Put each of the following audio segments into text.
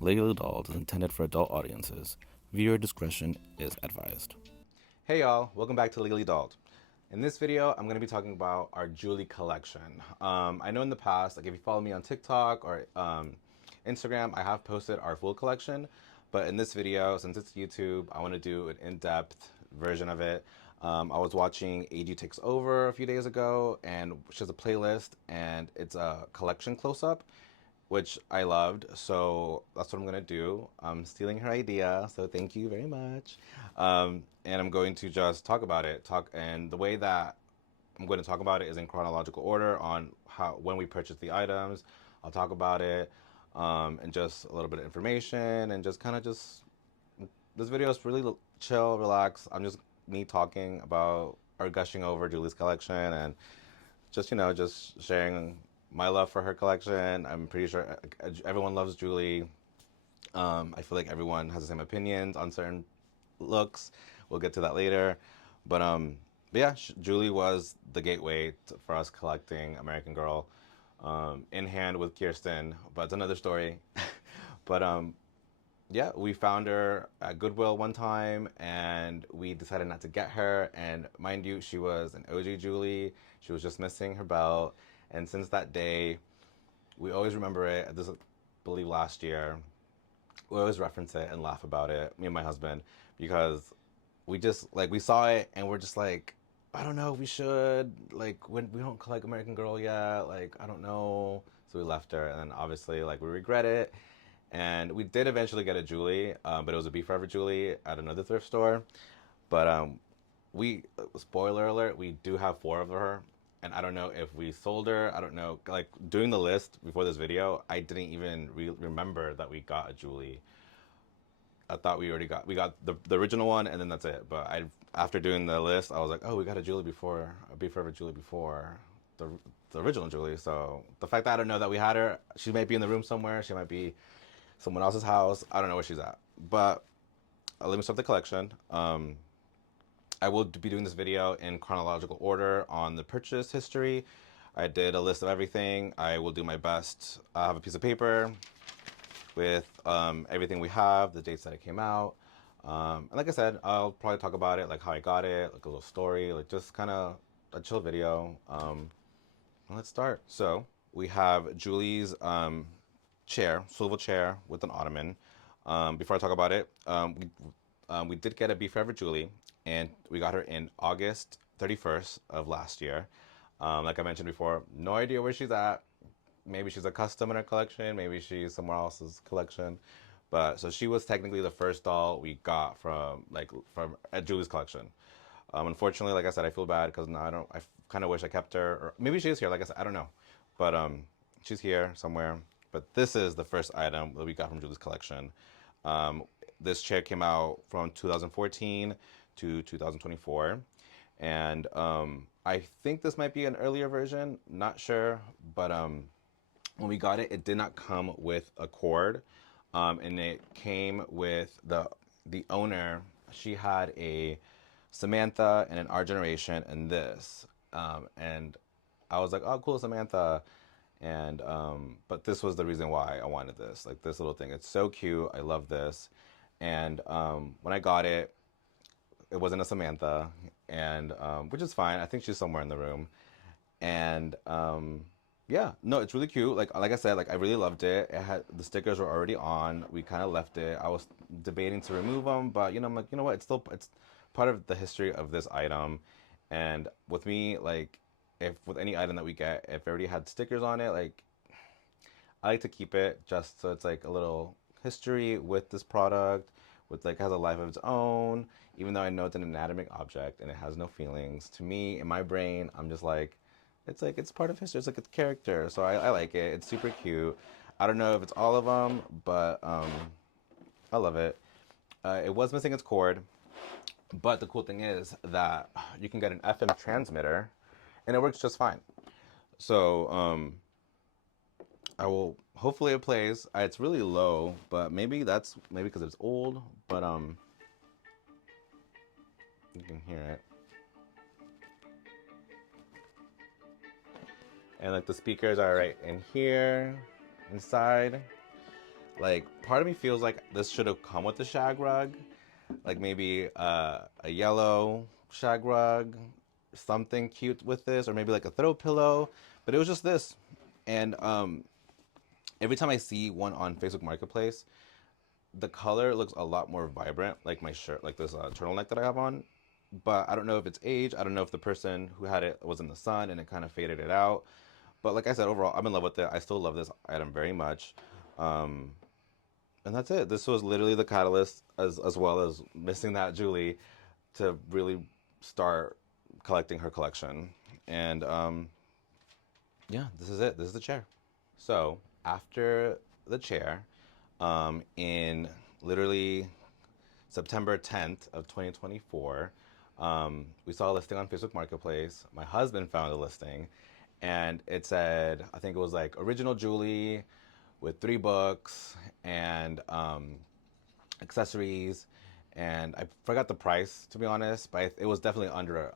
Legally Dolled is intended for adult audiences. Viewer discretion is advised. Hey y'all, welcome back to Legally Dolled. In this video, I'm going to be talking about our Julie collection. I know in the past, like if you follow me on TikTok or Instagram, I have posted our full collection. But in this video, since it's YouTube, I want to do an in-depth version of it. I was watching AG Takes Over a few days ago, and she has a playlist, and it's a collection close-up, which I loved. So that's what I'm gonna do. I'm stealing her idea, so thank you very much. And I'm going to just talk about it. And the way that I'm going to talk about it is in chronological order on how when we purchased the items. I'll talk about it, and just a little bit of information, and just kind of just this video is really chill, relax. I'm just me talking about or gushing over Julie's collection and just just sharing my love for her collection. I'm pretty sure everyone loves Julie. I feel like everyone has the same opinions on certain looks. We'll get to that later, but but yeah, Julie was the gateway for us collecting American Girl, in hand with Kirsten. But it's another story. But yeah, we found her at Goodwill one time, and we decided not to get her. And mind you, she was an OG Julie. She was just missing her belt, and since that day, we always remember it. This, I believe, last year, we always reference it and laugh about it. Me and my husband, because we just like we saw it and we're just like, I don't know, we should like when we don't collect American Girl yet. Like I don't know, so we left her, and then obviously like we regret it. And we did eventually get a Julie, but it was a Be Forever Julie at another thrift store. But we spoiler alert, we do have four of her, and I don't know if we sold her. I don't know. Like doing the list before this video, I didn't even remember that we got a Julie. I thought we got the original one, and then that's it. But I after doing the list, I was like, oh, we got a Julie before, a Be Forever Julie before the the original Julie. So the fact that I don't know that we had her, she might be in the room somewhere. She might be someone else's house. I don't know where she's at. But let me start the collection. I will be doing this video in chronological order on the purchase history. I did a list of everything. I will do my best. I have a piece of paper with everything we have, the dates that it came out. And like I said, I'll probably talk about it, like how I got it, like a little story, like just kind of a chill video. Let's start. So we have Julie's chair, swivel chair with an ottoman. Before I talk about it, we did get a Be Forever Julie, and we got her in August 31st of last year. Like I mentioned before, no idea where she's at. Maybe she's a custom in her collection. Maybe she's somewhere else's collection. But so she was technically the first doll we got from at Julie's collection. Unfortunately, like I said, I feel bad because now I don't. I kind of wish I kept her, or maybe she is here. Like I said, I don't know, but she's here somewhere. But this is the first item that we got from Julie's collection. Um, this chair came out from 2014 to 2024, and I think this might be an earlier version. Not sure, but when we got it, it did not come with a cord, and it came with the owner. She had a Samantha and an Our Generation and this, and I was like, oh, cool, Samantha. And but this was the reason why I wanted this, like this little thing. It's so cute. I love this. And when I got it, it wasn't a Samantha, and which is fine. I think she's somewhere in the room. And yeah, no, it's really cute. Like I said, like I really loved it. It had the stickers were already on. We kind of left it. I was debating to remove them, but I'm like, you know what? It's part of the history of this item. And with me, like if with any item that we get, if it already had stickers on it, like I like to keep it just so it's like a little history with this product, with like has a life of its own. Even though I know it's an inanimate object and it has no feelings, to me in my brain, I'm just like it's part of history. It's like a character, so I like it. It's super cute. I don't know if it's all of them, but I love it. It was missing its cord, but the cool thing is that you can get an FM transmitter, and it works just fine. So I will hopefully it plays. It's really low, but maybe because it's old. But you can hear it, and like the speakers are right in here, inside. Like, part of me feels like this should have come with the shag rug, like maybe a yellow shag rug, something cute with this, or maybe like a throw pillow. But it was just this, and every time I see one on Facebook Marketplace, the color looks a lot more vibrant, like my shirt, like this turtleneck that I have on. But I don't know if it's age. I don't know if the person who had it was in the sun and it kind of faded it out. But like I said, overall, I'm in love with it. I still love this item very much. Um, and that's it. This was literally the catalyst, as well as missing that Julie, to really start collecting her collection. And yeah, this is it. This is the chair. So after the chair, in literally September 10th of 2024, we saw a listing on Facebook Marketplace. My husband found a listing, and it said, I think it was like original Julie with 3 books and accessories, and I forgot the price, to be honest, but it was definitely under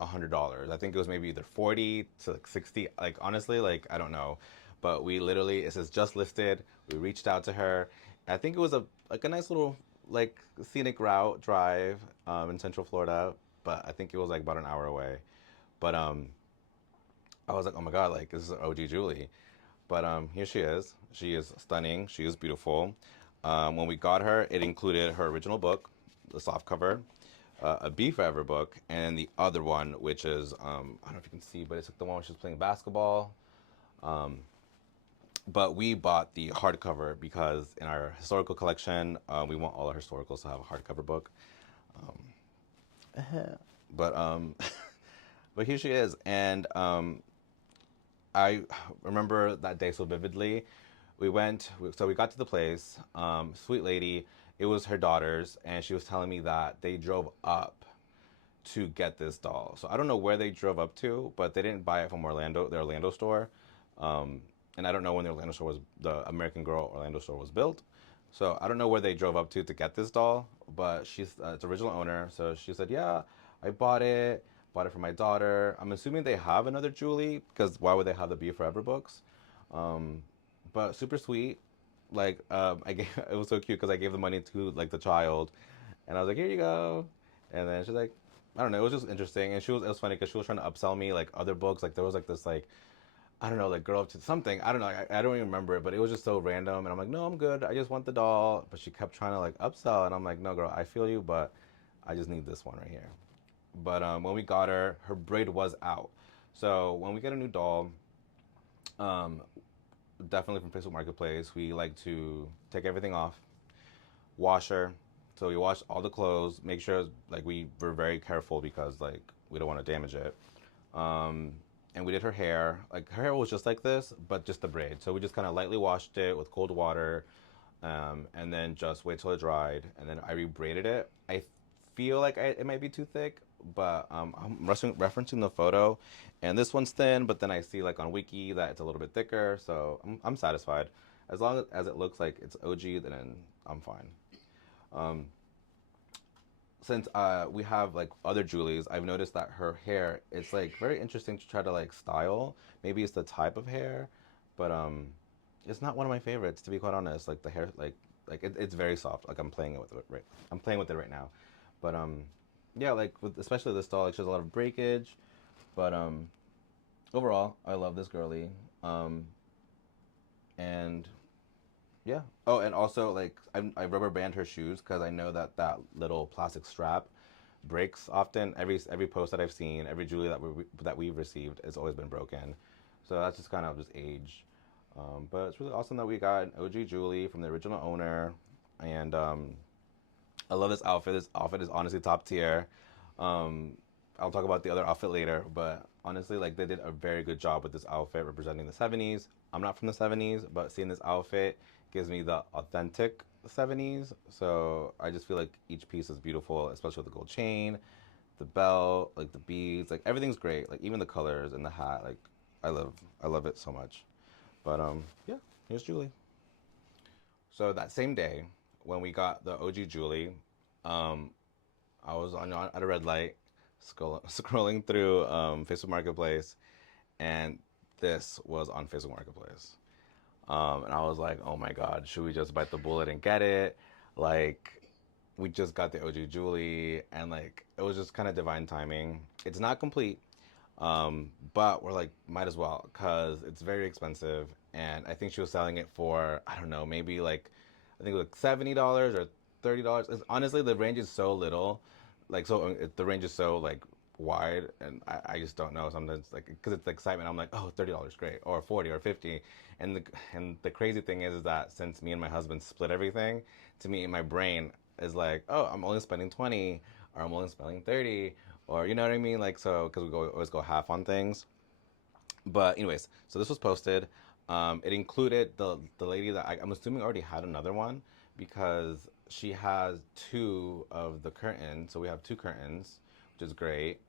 $100. I think it was maybe either 40 to like 60. Like honestly, like I don't know, but we literally, it says just listed. We reached out to her. I think it was a nice little like scenic route drive in Central Florida, but I think it was like about an hour away. But I was like, oh my god, like this is OG Julie. But here she is. She is stunning. She is beautiful. When we got her, it included her original book, the soft cover, a Be Forever book, and the other one, which is I don't know if you can see, but it's like the one where she's playing basketball. But we bought the hardcover because in our historical collection, we want all our historicals to have a hardcover book. But but here she is, and I remember that day so vividly. So we got to the place. Sweet lady, it was her daughters, and she was telling me that they drove up to get this doll. So I don't know where they drove up to, but they didn't buy it from Orlando, their Orlando store. And I don't know when the Orlando store was, the American Girl Orlando store was built. So I don't know where they drove up to get this doll, but she's its original owner. So she said, "Yeah, I bought it for my daughter." I'm assuming they have another Julie because why would they have the Be Forever books? Um, but super sweet. Like I gave, it was so cute because I gave the money to like the child, and I was like, "Here you go," and then she's like, I don't know, it was just interesting, and it was funny because she was trying to upsell me like other books, like there was like this like I don't know, like girl up to something. I don't know. I don't even remember it, but it was just so random. And I'm like, no, I'm good. I just want the doll. But she kept trying to like upsell, and I'm like, no, girl, I feel you, but I just need this one right here. But when we got her, her braid was out. So when we get a new doll, um, definitely from Facebook Marketplace, we like to take everything off, wash her. So we wash all the clothes, make sure like we were very careful because like we don't want to damage it. Um, and we did her hair. Like her hair was just like this, but just the braid. So we just kind of lightly washed it with cold water, and then just wait till it dried, and then I rebraided it. I feel like it might be too thick, but I'm referencing the photo, and this one's thin, but then I see like on Wiki that it's a little bit thicker, so I'm satisfied. As long as it looks like it's OG, then I'm fine. Um, since we have like other Julies, I've noticed that her hair it's like very interesting to try to like style. Maybe it's the type of hair, but it's not one of my favorites to be quite honest. Like the hair, it's very soft. Like I'm playing with it right now, but yeah, like with especially this doll, like she has a lot of breakage, but overall, I love this girly, and yeah. Oh, and also like I rubber band her shoes because I know that that little plastic strap breaks often. Every post that I've seen, every Julie that we've received, has always been broken. So that's just kind of just age. But it's really awesome that we got an OG Julie from the original owner, and I love this outfit. This outfit is honestly top tier. Um, I'll talk about the other outfit later, but honestly, like they did a very good job with this outfit representing the 70s. I'm not from the 70s, but seeing this outfit gives me the authentic 70s. So I just feel like each piece is beautiful, especially with the gold chain, the belt, like the beads, like everything's great. Like even the colors and the hat, like I love it so much. But yeah, here's Julie. So that same day when we got the OG Julie, um, I was on at a red light, scrolling through Facebook Marketplace, and this was on Facebook Marketplace. And I was like, oh my God, should we just bite the bullet and get it? Like, we just got the OG Julie, and like, it was just kind of divine timing. It's not complete, but we're like, might as well, because it's very expensive. And I think she was selling it for, I don't know, maybe like, I think it was like $70 or $30. Honestly, the range is so little, like, so the range is so like wide, and I just don't know sometimes, like, because it's the excitement. I'm like, oh, $30, great, or 40 or 50. And the crazy thing is that since me and my husband split everything, to me in my brain is like, oh, I'm only spending 20, or I'm only spending 30, or you know what I mean, like, so because always go half on things. But anyways, so this was posted. It included the lady that I'm assuming already had another one, because she has two of the curtains. So we have two curtains, which is great.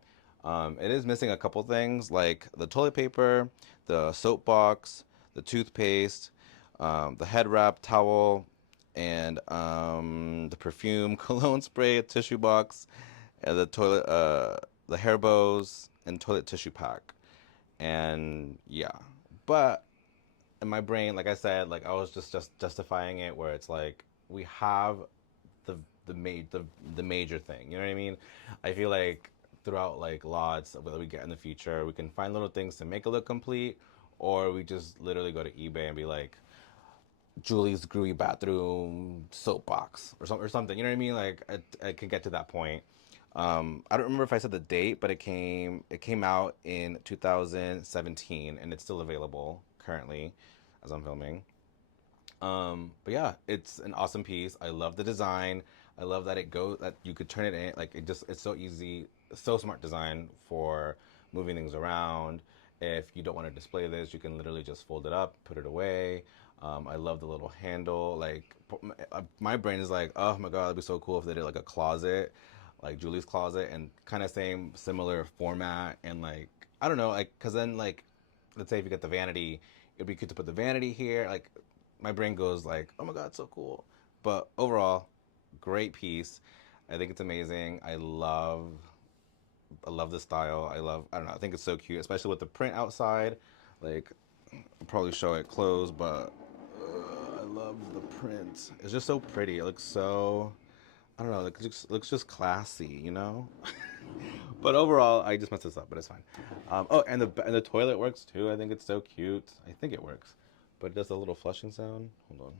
It is missing a couple things like the toilet paper, the soap box, the toothpaste, the head wrap towel, and the perfume, cologne spray, tissue box, and the hair bows, and toilet tissue pack. And yeah, but in my brain, like I said, like I was just justifying it, where it's like we have the the major thing, you know what I mean? I feel like throughout like lots of what we get in the future, we can find little things to make it look complete, or we just literally go to eBay and be like, Julie's Groovy Bathroom Soapbox or something. You know what I mean? Like I can get to that point. I don't remember if I said the date, but it came out in 2017, and it's still available currently as I'm filming. But yeah, it's an awesome piece. I love the design. I love that that you could turn it in, like it's so easy, so smart design for moving things around. If you don't want to display this, you can literally just fold it up, put it away. I love the little handle. Like my brain is like, oh my God, it'd be so cool if they did like a closet, like Julie's closet, and kind of same similar format, and like I don't know, like because then like let's say if you get the vanity, it'd be good to put the vanity here. Like my brain goes like, oh my God, it's so cool. But overall, great piece. I think it's amazing. I love the style. I don't know. I think it's so cute, especially with the print outside. Like, I'll probably show it close, but I love the print. It's just so pretty. It looks so, I don't know. It looks just classy, you know. But overall, I just messed this up, but it's fine. Oh, and the toilet works too. I think it's so cute. I think it works, but it does a little flushing sound. Hold on.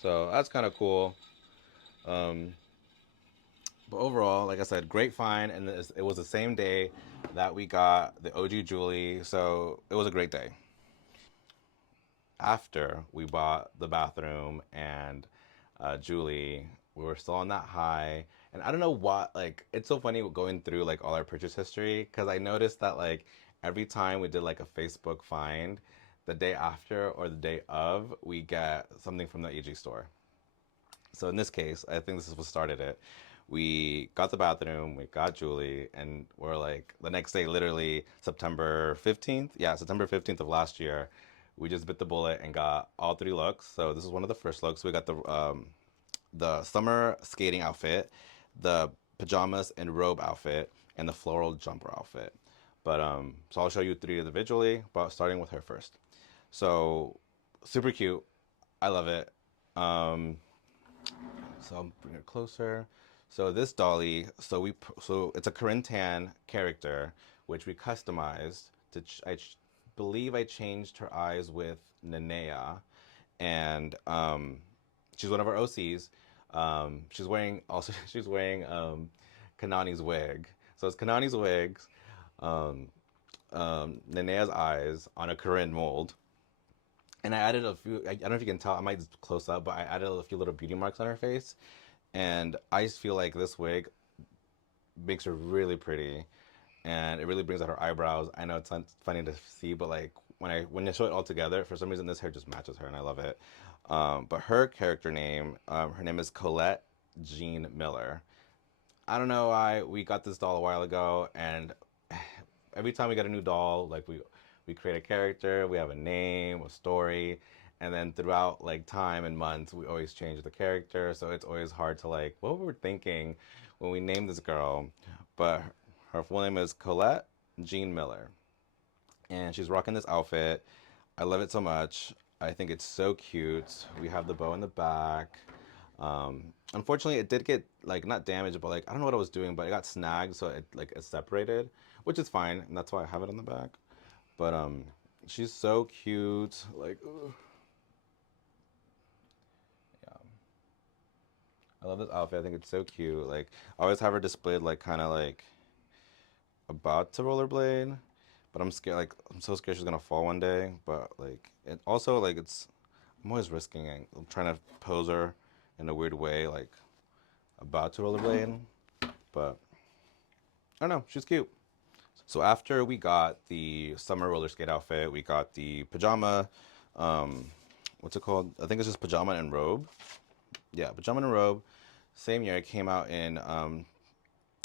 So that's kind of cool. Um, but overall, like I said, great find, and it was the same day that we got the OG Julie, so it was a great day. After we bought the bathroom and Julie, we were still on that high. And I don't know what, like, it's so funny going through like all our purchase history, because I noticed that like every time we did like a Facebook find, the day after or the day of, we get something from the AG store. So in this case, I think this is what started it. We got the bathroom, we got Julie, and we're like the next day, literally September 15th. Yeah, September 15th of last year, we just bit the bullet and got all three looks. So this is one of the first looks. We got the summer skating outfit, the pajamas and robe outfit, and the floral jumper outfit. But so I'll show you three individually, but starting with her first. So super cute. I love it. Um, so I'll bring it closer. So this dolly, so it's a Corinne Tan character, which we customized believe I changed her eyes with Nanea, and she's one of our OCs. She's wearing Kanani's wig. So it's Kanani's wigs, um, Nanea's eyes on a Corinne mold, and I added a few. I don't know if you can tell. I might close up, but I added a few little beauty marks on her face, and I just feel like this wig makes her really pretty, and it really brings out her eyebrows. I know it's not funny to see, but like when I show it all together, for some reason this hair just matches her, and I love it. But her character name, her name is Colette Jean Miller. I don't know why we got this doll a while ago, and every time we get a new doll, like we create a character, we have a name, a story, and then throughout like time and months, we always change the character. So it's always hard to like what we were thinking when we named this girl. But Her full name is Colette Jean Miller, and she's rocking this outfit. I love it so much. I think it's so cute. We have the bow in the back. Unfortunately, it did get like not damaged, but like I don't know what I was doing, but it got snagged, so it separated, which is fine, and that's why I have it on the back. But she's so cute. Like, ugh. Yeah, I love this outfit. I think it's so cute. Like, I always have her displayed like kind of like about to rollerblade, but I'm scared. Like, I'm so scared she's gonna fall one day. But like, it also like it's I'm always risking it. I'm trying to pose her in a weird way, like about to rollerblade. But I don't know. She's cute. So after we got the summer roller skate outfit, we got the pajama. Um, what's it called? I think it's just pajama and robe. Yeah, pajama and robe. Same year, it came out in.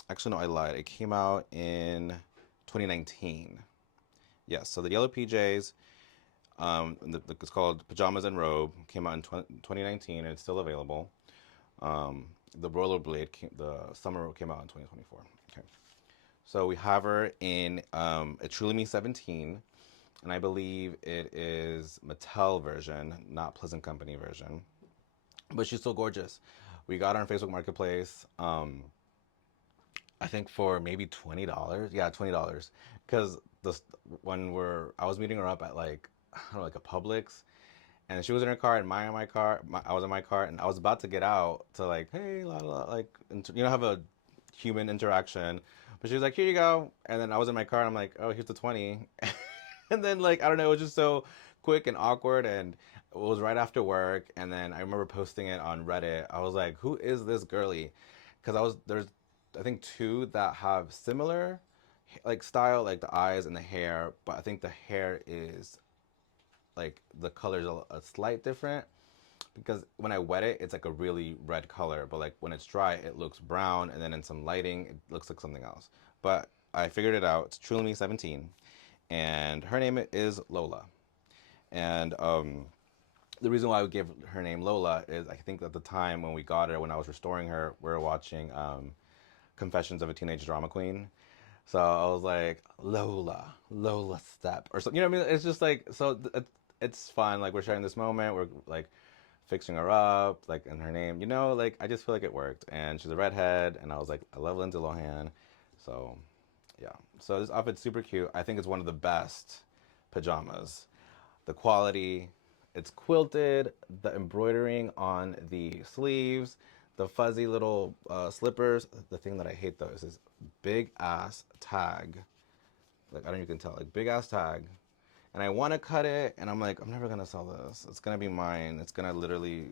Actually, no, I lied. It came out in 2019. Yes, so the yellow PJs, it's called Pajamas and Robe, came out in 2019 and it's still available. The rollerblade, the summer came out in 2024. Okay. So we have her in a Truly Me 17, and I believe it is Mattel version, not Pleasant Company version. But she's still gorgeous. We got her on Facebook Marketplace. I think for maybe $20. Yeah, $20. Because the I was meeting her up at like I don't know, like a Publix, and she was in her car and my car. I was in my car, and I was about to get out to like, hey, la, la, like have a human interaction. But she was like, here you go, and then I was in my car, and I'm like, oh, here's the 20, and then like I don't know, it was just so quick and awkward, and it was right after work, and then I remember posting it on Reddit. I was like, who is this girly? Because there's I think two that have similar like style, like the eyes and the hair, but I think the hair is like the color's a slight different because when I wet it, it's like a really red color, but like when it's dry, it looks brown, and then in some lighting, it looks like something else. But I figured it out. It's Truly Me 17, and her name is Lola. And the reason why I would give her name Lola is I think at the time when we got her, when I was restoring her, we were watching Confessions of a Teenage Drama Queen. So I was like, Lola Step, or something. You know what I mean? It's just like, so it's fun. Like, we're sharing this moment. We're like fixing her up, like, in her name. Like, I just feel like it worked. And she's a redhead. And I was like, I love Lindsay Lohan. So, yeah. So this outfit's super cute. I think it's one of the best pajamas. The quality, it's quilted, the embroidering on the sleeves, the fuzzy little slippers. The thing that I hate though is this big ass tag. Like, I don't even tell, like big ass tag. And I want to cut it, and I'm like, I'm never gonna sell this. It's gonna be mine. It's gonna literally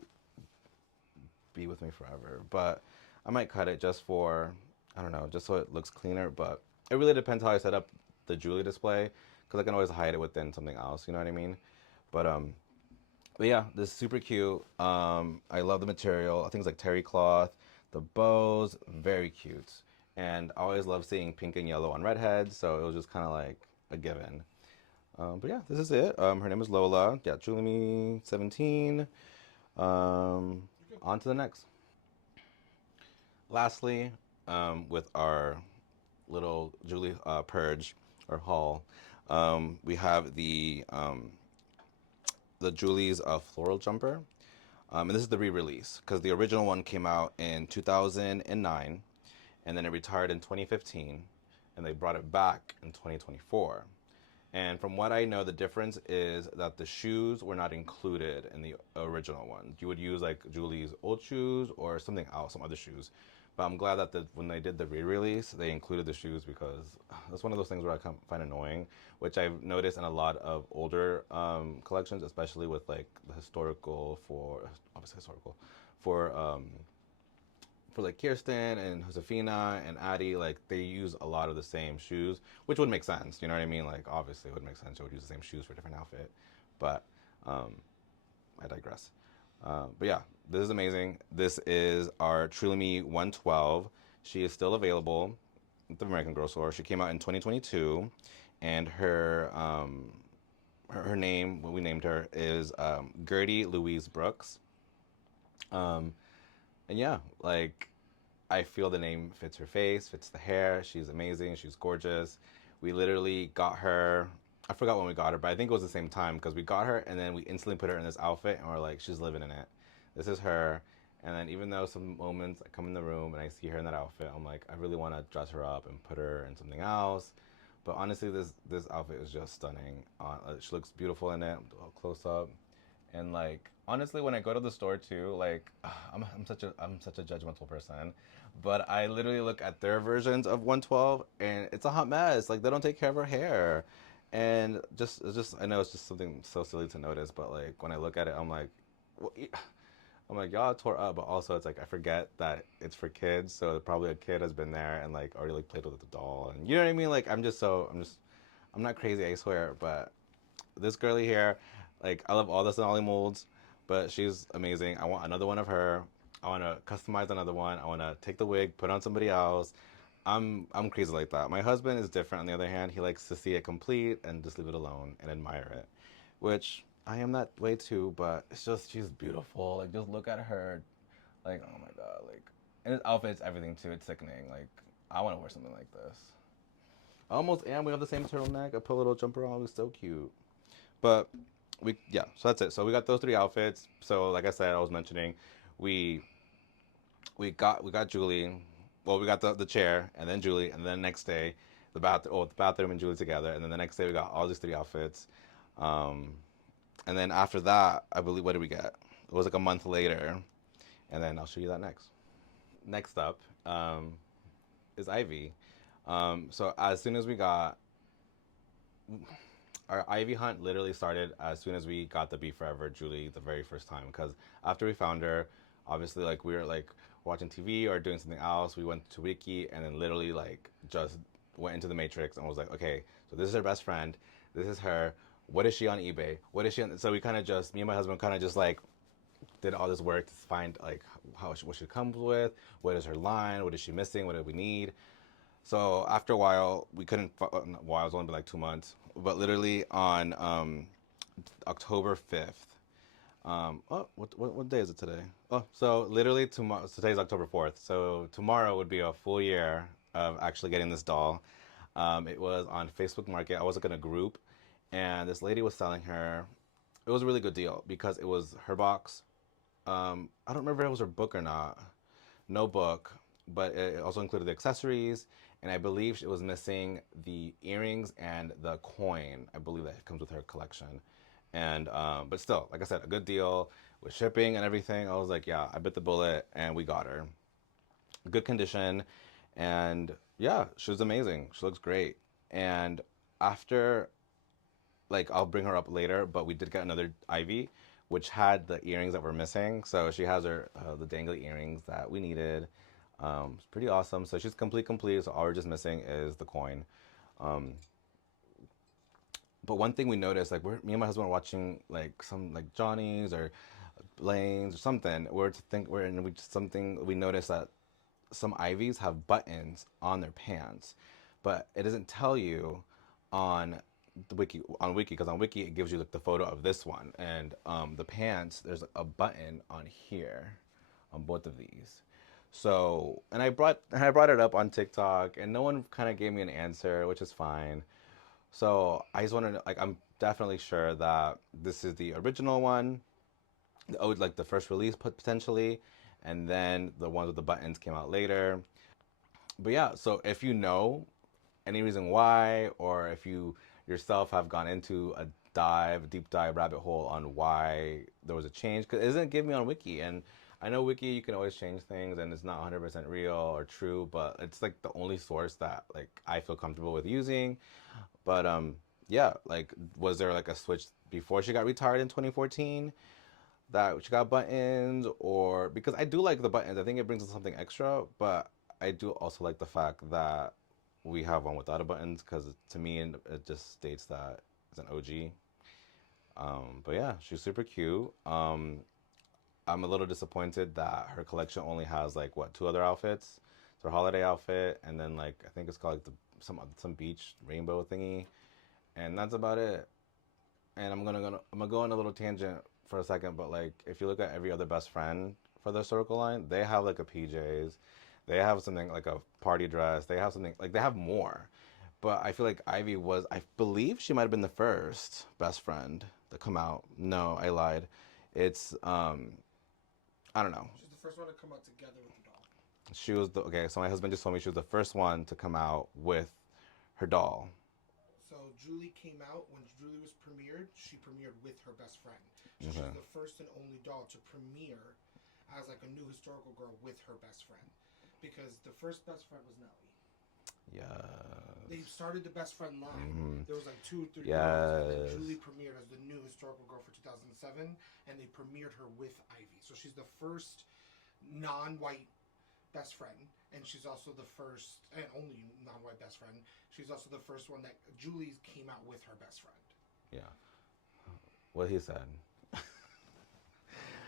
be with me forever. But I might cut it just for, I don't know, just so it looks cleaner. But it really depends how I set up the Julie display, because I can always hide it within something else. You know what I mean? But yeah, this is super cute. I love the material. I think it's like terry cloth. The bows, very cute. And I always love seeing pink and yellow on redheads, so it was just kind of like a given. But yeah, this is it. Her name is Lola. Yeah, Julie Me 17. On to the next. Lastly, with our little Julie purge or haul, we have the Julie's floral jumper. And this is the re-release because the original one came out in 2009, and then it retired in 2015, and they brought it back in 2024. And from what I know, the difference is that the shoes were not included in the original one. You would use like Julie's old shoes or something else, some other shoes. But I'm glad that when they did the re-release, they included the shoes because it's one of those things where I find annoying, which I've noticed in a lot of older collections, especially with like the historical obviously historical, for like Kirsten and Josefina and Addie, like they use a lot of the same shoes, which would make sense. You know what I mean? Like obviously it would make sense. They would use the same shoes for a different outfit, but um, I digress. But yeah, this is amazing. This is our Truly Me 112. She is still available at the American Girl store. She came out in 2022, and her name, what we named her, is Gertie Louise Brooks. Um, and yeah, like I feel the name fits her face, fits the hair. She's amazing. She's gorgeous. We literally got her. I forgot when we got her, but I think it was the same time because we got her and then we instantly put her in this outfit and we're like, she's living in it. This is her. And then even though some moments I come in the room and I see her in that outfit, I'm like, I really want to dress her up and put her in something else. But honestly, this outfit is just stunning. She looks beautiful in it, close up. And like honestly, when I go to the store too, like I'm such a judgmental person, but I literally look at their versions of 112, and it's a hot mess. Like they don't take care of her hair, and just it's just I know it's just something so silly to notice, but like when I look at it, I'm like, well, I'm like y'all tore up, but also it's like I forget that it's for kids, so probably a kid has been there and like already like played with the doll, and you know what I mean. Like I'm not crazy, I swear, but this girly here, like I love all the Sonali molds, but she's amazing. I want another one of her. I want to customize another one. I want to take the wig, put on somebody else. I'm crazy like that. My husband is different. On the other hand, he likes to see it complete and just leave it alone and admire it, which I am that way too. But it's just she's beautiful. Like just look at her. Like oh my god. Like and his outfit's everything too. It's sickening. Like I want to wear something like this. I almost am. We have the same turtleneck. I put a little jumper on. It was so cute. But so that's it. So we got those three outfits. So like I said, I was mentioning, we we got Julie. Well, we got the chair, and then Julie, and then the next day, the bathroom and Julie together, and then the next day we got all these three outfits, um, and then after that, I believe what did we get? It was like a month later, and then I'll show you that next. Next up is Ivy. So as soon as we got our Ivy hunt literally started as soon as we got the Be Forever Julie the very first time. Because after we found her, obviously like we were like watching TV or doing something else. We went to Wiki and then literally like just went into the Matrix and was like, okay, so this is her best friend. This is her. What is she on eBay? What is she on? So we kind of just me and my husband kind of just like did all this work to find like what she comes with, what is her line, what is she missing, what do we need. So after a while, we couldn't. While it was only been like 2 months, but literally on October 5th. What day is it today? Oh, so literally tomorrow. So today's October 4th. So tomorrow would be a full year of actually getting this doll. It was on Facebook Market. I was like in a group, and this lady was selling her. It was a really good deal because it was her box. I don't remember if it was her book or not. No book, but it also included the accessories, and I believe it was missing the earrings and the coin. I believe that comes with her collection, and but still, like I said, a good deal with shipping and everything. I was like, yeah, I bit the bullet, and we got her. Good condition, and yeah, she was amazing. She looks great, and after like I'll bring her up later, but we did get another Ivy, which had the earrings that were missing. So she has her the dangly earrings that we needed. It's pretty awesome. So she's complete. So all we're just missing is the coin. Um, but one thing we noticed, like me and my husband were watching like some like Johnny's or Blaine's or something. And we just something we noticed that some Ivies have buttons on their pants, but it doesn't tell you on the wiki because on wiki it gives you like the photo of this one and the pants there's a button on here on both of these. So and I brought it up on TikTok and no one kind of gave me an answer, which is fine. So I just wanted to like I'm definitely sure that this is the original one, like the first release potentially, and then the ones with the buttons came out later. But yeah, so if you know any reason why, or if you yourself have gone into deep dive rabbit hole on why there was a change, because it doesn't give me on Wiki. And I know Wiki, you can always change things and it's not 100% real or true, but it's like the only source that like I feel comfortable with using. But yeah, like was there like a switch before she got retired in 2014? That she got buttons or because I do like the buttons. I think it brings in something extra, but I do also like the fact that we have one without a buttons because to me it just states that it's an OG. But yeah, she's super cute. I'm a little disappointed that her collection only has like what two other outfits. It's her holiday outfit and then like I think it's called like some beach rainbow thingy, and that's about it. And I'm gonna go on a little tangent for a second, but like if you look at every other best friend for the circle line, they have like a PJs, They have something like a party dress. They have something like they have more. But I feel like Ivy was, I believe she might have been the first best friend to come out. No, I lied. It's I don't know. She's the first one to come out together with the doll. She was the okay. So my husband just told me she was the first one to come out with her doll. So Julie came out when Julie was premiered. She premiered with her best friend. So Okay. she's the first and only doll to premiere as like a new historical girl with her best friend, because the first best friend was Nellie. They Yes. started the best friend line. Mm-hmm. There was like 2, 3 girls, and then Yes. Julie premiered as the new historical girl for 2007, and they premiered her with Ivy. So she's the first non-white best friend, and she's also the first and only non-white best friend. She's also the first one that Julie came out with her best friend. Yeah. What he said. I don't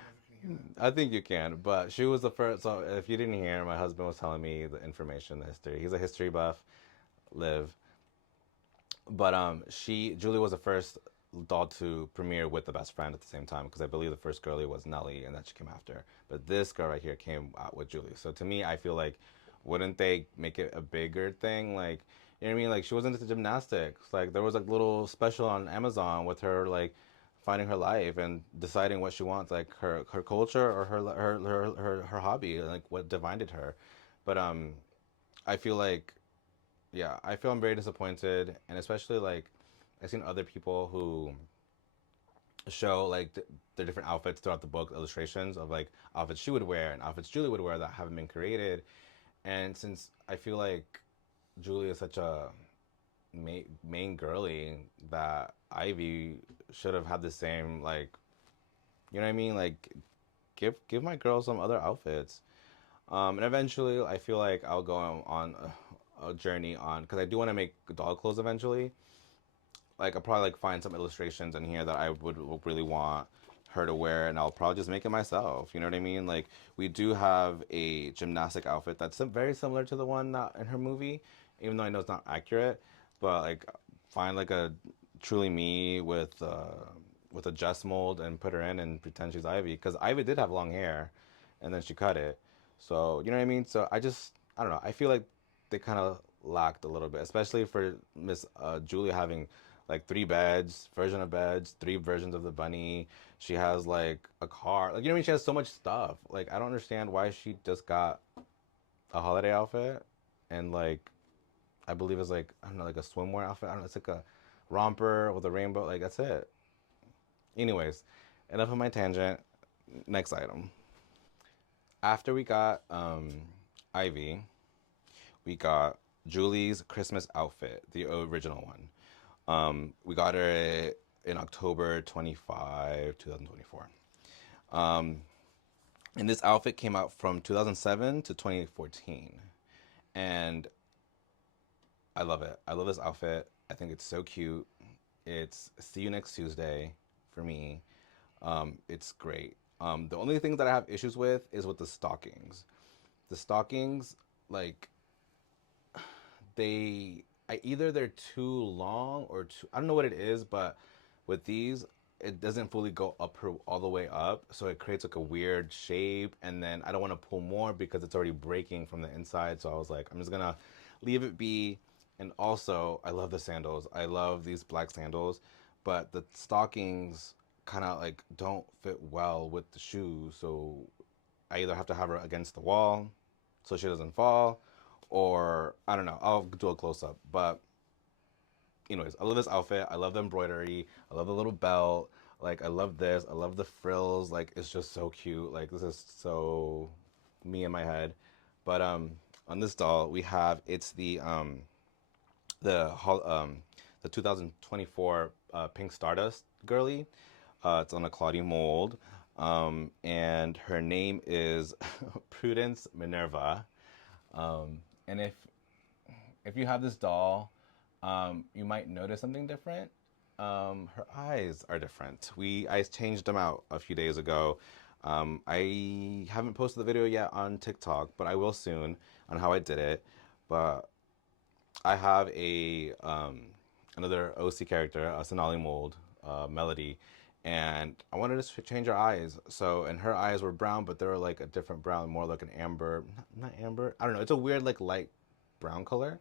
know if you can hear that. I think you can, but she was the first. So if you didn't hear, my husband was telling me the information, the history. He's a history buff, live. But Julie was the first doll to premiere with the best friend at the same time because I believe the first girlie was Nellie and then she came after. But this girl right here came out with Julie. So to me, I feel like wouldn't they make it a bigger thing? Like, you know what I mean? Like she was into gymnastics. Like there was like little special on Amazon with her like finding her life and deciding what she wants, like her culture or her hobby, like what divided her. But I feel like yeah, I feel I'm very disappointed, and especially like I've seen other people who show like their different outfits throughout the book, illustrations of like outfits she would wear and outfits Julie would wear that haven't been created. And since I feel like Julie is such a main girly, that Ivy should have had the same like, you know what I mean? Like give my girl some other outfits. And eventually, I feel like I'll go on a journey on because I do want to make doll clothes eventually. Like I'll probably like find some illustrations in here that I would really want her to wear, and I'll probably just make it myself. You know what I mean? Like we do have a gymnastic outfit that's very similar to the one that in her movie, even though I know it's not accurate. But like find like a truly me with a Jess mold and put her in and pretend she's Ivy because Ivy did have long hair, and then she cut it. So you know what I mean? So I don't know. I feel like they kind of lacked a little bit, especially for Miss Julia having like three beds, version of beds, three versions of the bunny. She has like a car. Like you know what I mean? She has so much stuff. Like I don't understand why she just got a holiday outfit and like I believe it's like I don't know, like a swimwear outfit. I don't know, it's like a romper with a rainbow. Like that's it. Anyways, enough of my tangent. Next item. After we got Ivy, we got Julie's Christmas outfit, the original one. We got her in October 25, 2024. Um, and this outfit came out from 2007 to 2014. And I love it. I love this outfit. I think it's so cute. It's See You Next Tuesday for me. It's great. The only thing that I have issues with is with the stockings. The stockings, like, either they're too long or too, I don't know what it is, but with these it doesn't fully go up her all the way up, so it creates like a weird shape, and then I don't want to pull more because it's already breaking from the inside, so I was like I'm just gonna leave it be. And also I love the sandals, I love these black sandals, but the stockings kind of like don't fit well with the shoes, so I either have to have her against the wall so she doesn't fall, or I don't know. I'll do a close up. But anyways, I love this outfit. I love the embroidery. I love the little belt. Like I love this. I love the frills. Like it's just so cute. Like this is so me in my head. But on this doll we have it's the the 2024 Pink Stardust girly. It's on a Claudie mold. And her name is Prudence Minerva. And if you have this doll, you might notice something different. Her eyes are different. I changed them out a few days ago. I haven't posted the video yet on TikTok, but I will soon on how I did it. But I have a another OC character, a Sonali mold, Melody, and I wanted to change her eyes. So, and her eyes were brown, but they were like a different brown, more like an amber, not amber. I don't know. It's a weird like light brown color.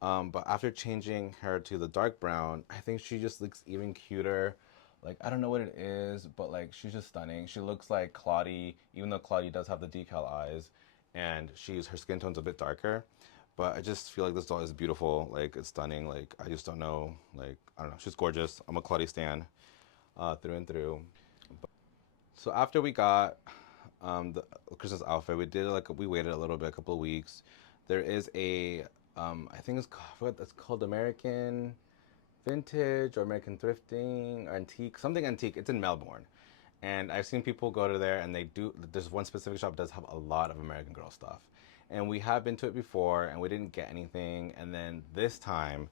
But after changing her to the dark brown, I think she just looks even cuter. Like I don't know what it is, but like she's just stunning. She looks like Claudie, even though Claudie does have the decal eyes, and her skin tone's a bit darker. But I just feel like this doll is beautiful. Like it's stunning. Like I just don't know. Like I don't know. She's gorgeous. I'm a Claudie stan, through and through. So after we got the Christmas outfit, we waited a little bit, a couple of weeks. There is a I think it's called American Vintage or American Thrifting or Antique, something antique. It's in Melbourne, and I've seen people go to there, and they do. There's one specific shop that does have a lot of American Girl stuff, and we have been to it before, and we didn't get anything. And then this time,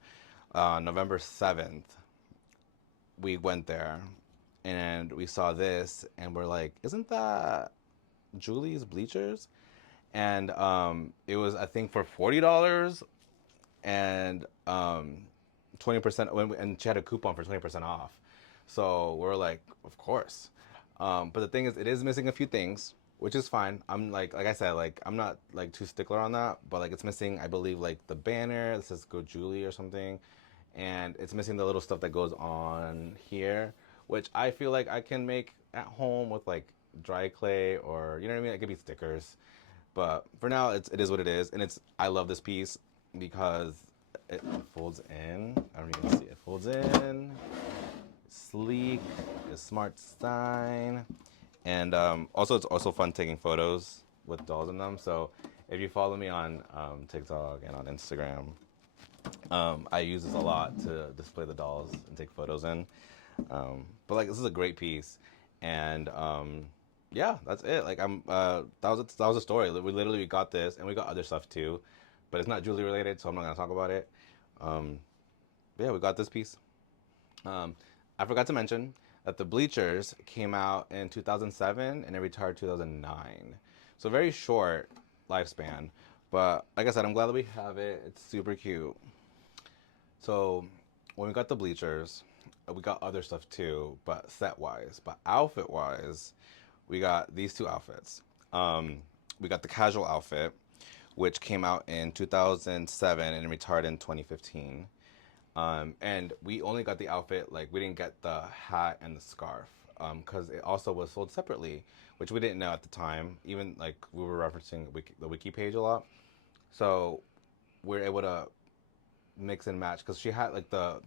November 7th, we went there, and we saw this, and we're like, "Isn't that Julie's bleachers?" And it was, I think, for $40, and 20%, and she had a coupon for 20% off. So we're like, of course. But the thing is, it is missing a few things, which is fine. I'm like I said, like I'm not like too stickler on that, but like it's missing, I believe, like the banner that says "Go Julie" or something, and it's missing the little stuff that goes on here, which I feel like I can make at home with like dry clay, or you know what I mean. It could be stickers, but for now, it is what it is, and I love this piece because it folds in. I don't even see it. Folds in. Sleek. It's smart design, and also it's also fun taking photos with dolls in them. So if you follow me on TikTok and on Instagram, I use this a lot to display the dolls and take photos in. But like this is a great piece, and yeah, that's it. Like that was a story. We literally got this, and we got other stuff too, but it's not Julie related, so I'm not gonna talk about it. Um, but yeah, we got this piece. I forgot to mention that the bleachers came out in 2007 and it retired 2009, so very short lifespan. But like I said, I'm glad that we have it. It's super cute. So when we got the bleachers, we got other stuff too, but set wise. But outfit wise, we got these two outfits. We got the casual outfit, which came out in 2007 and retired in 2015. And we only got the outfit, like we didn't get the hat and the scarf, because it also was sold separately, which we didn't know at the time. Even like we were referencing the wiki page a lot, so we're able to mix and match because she had like the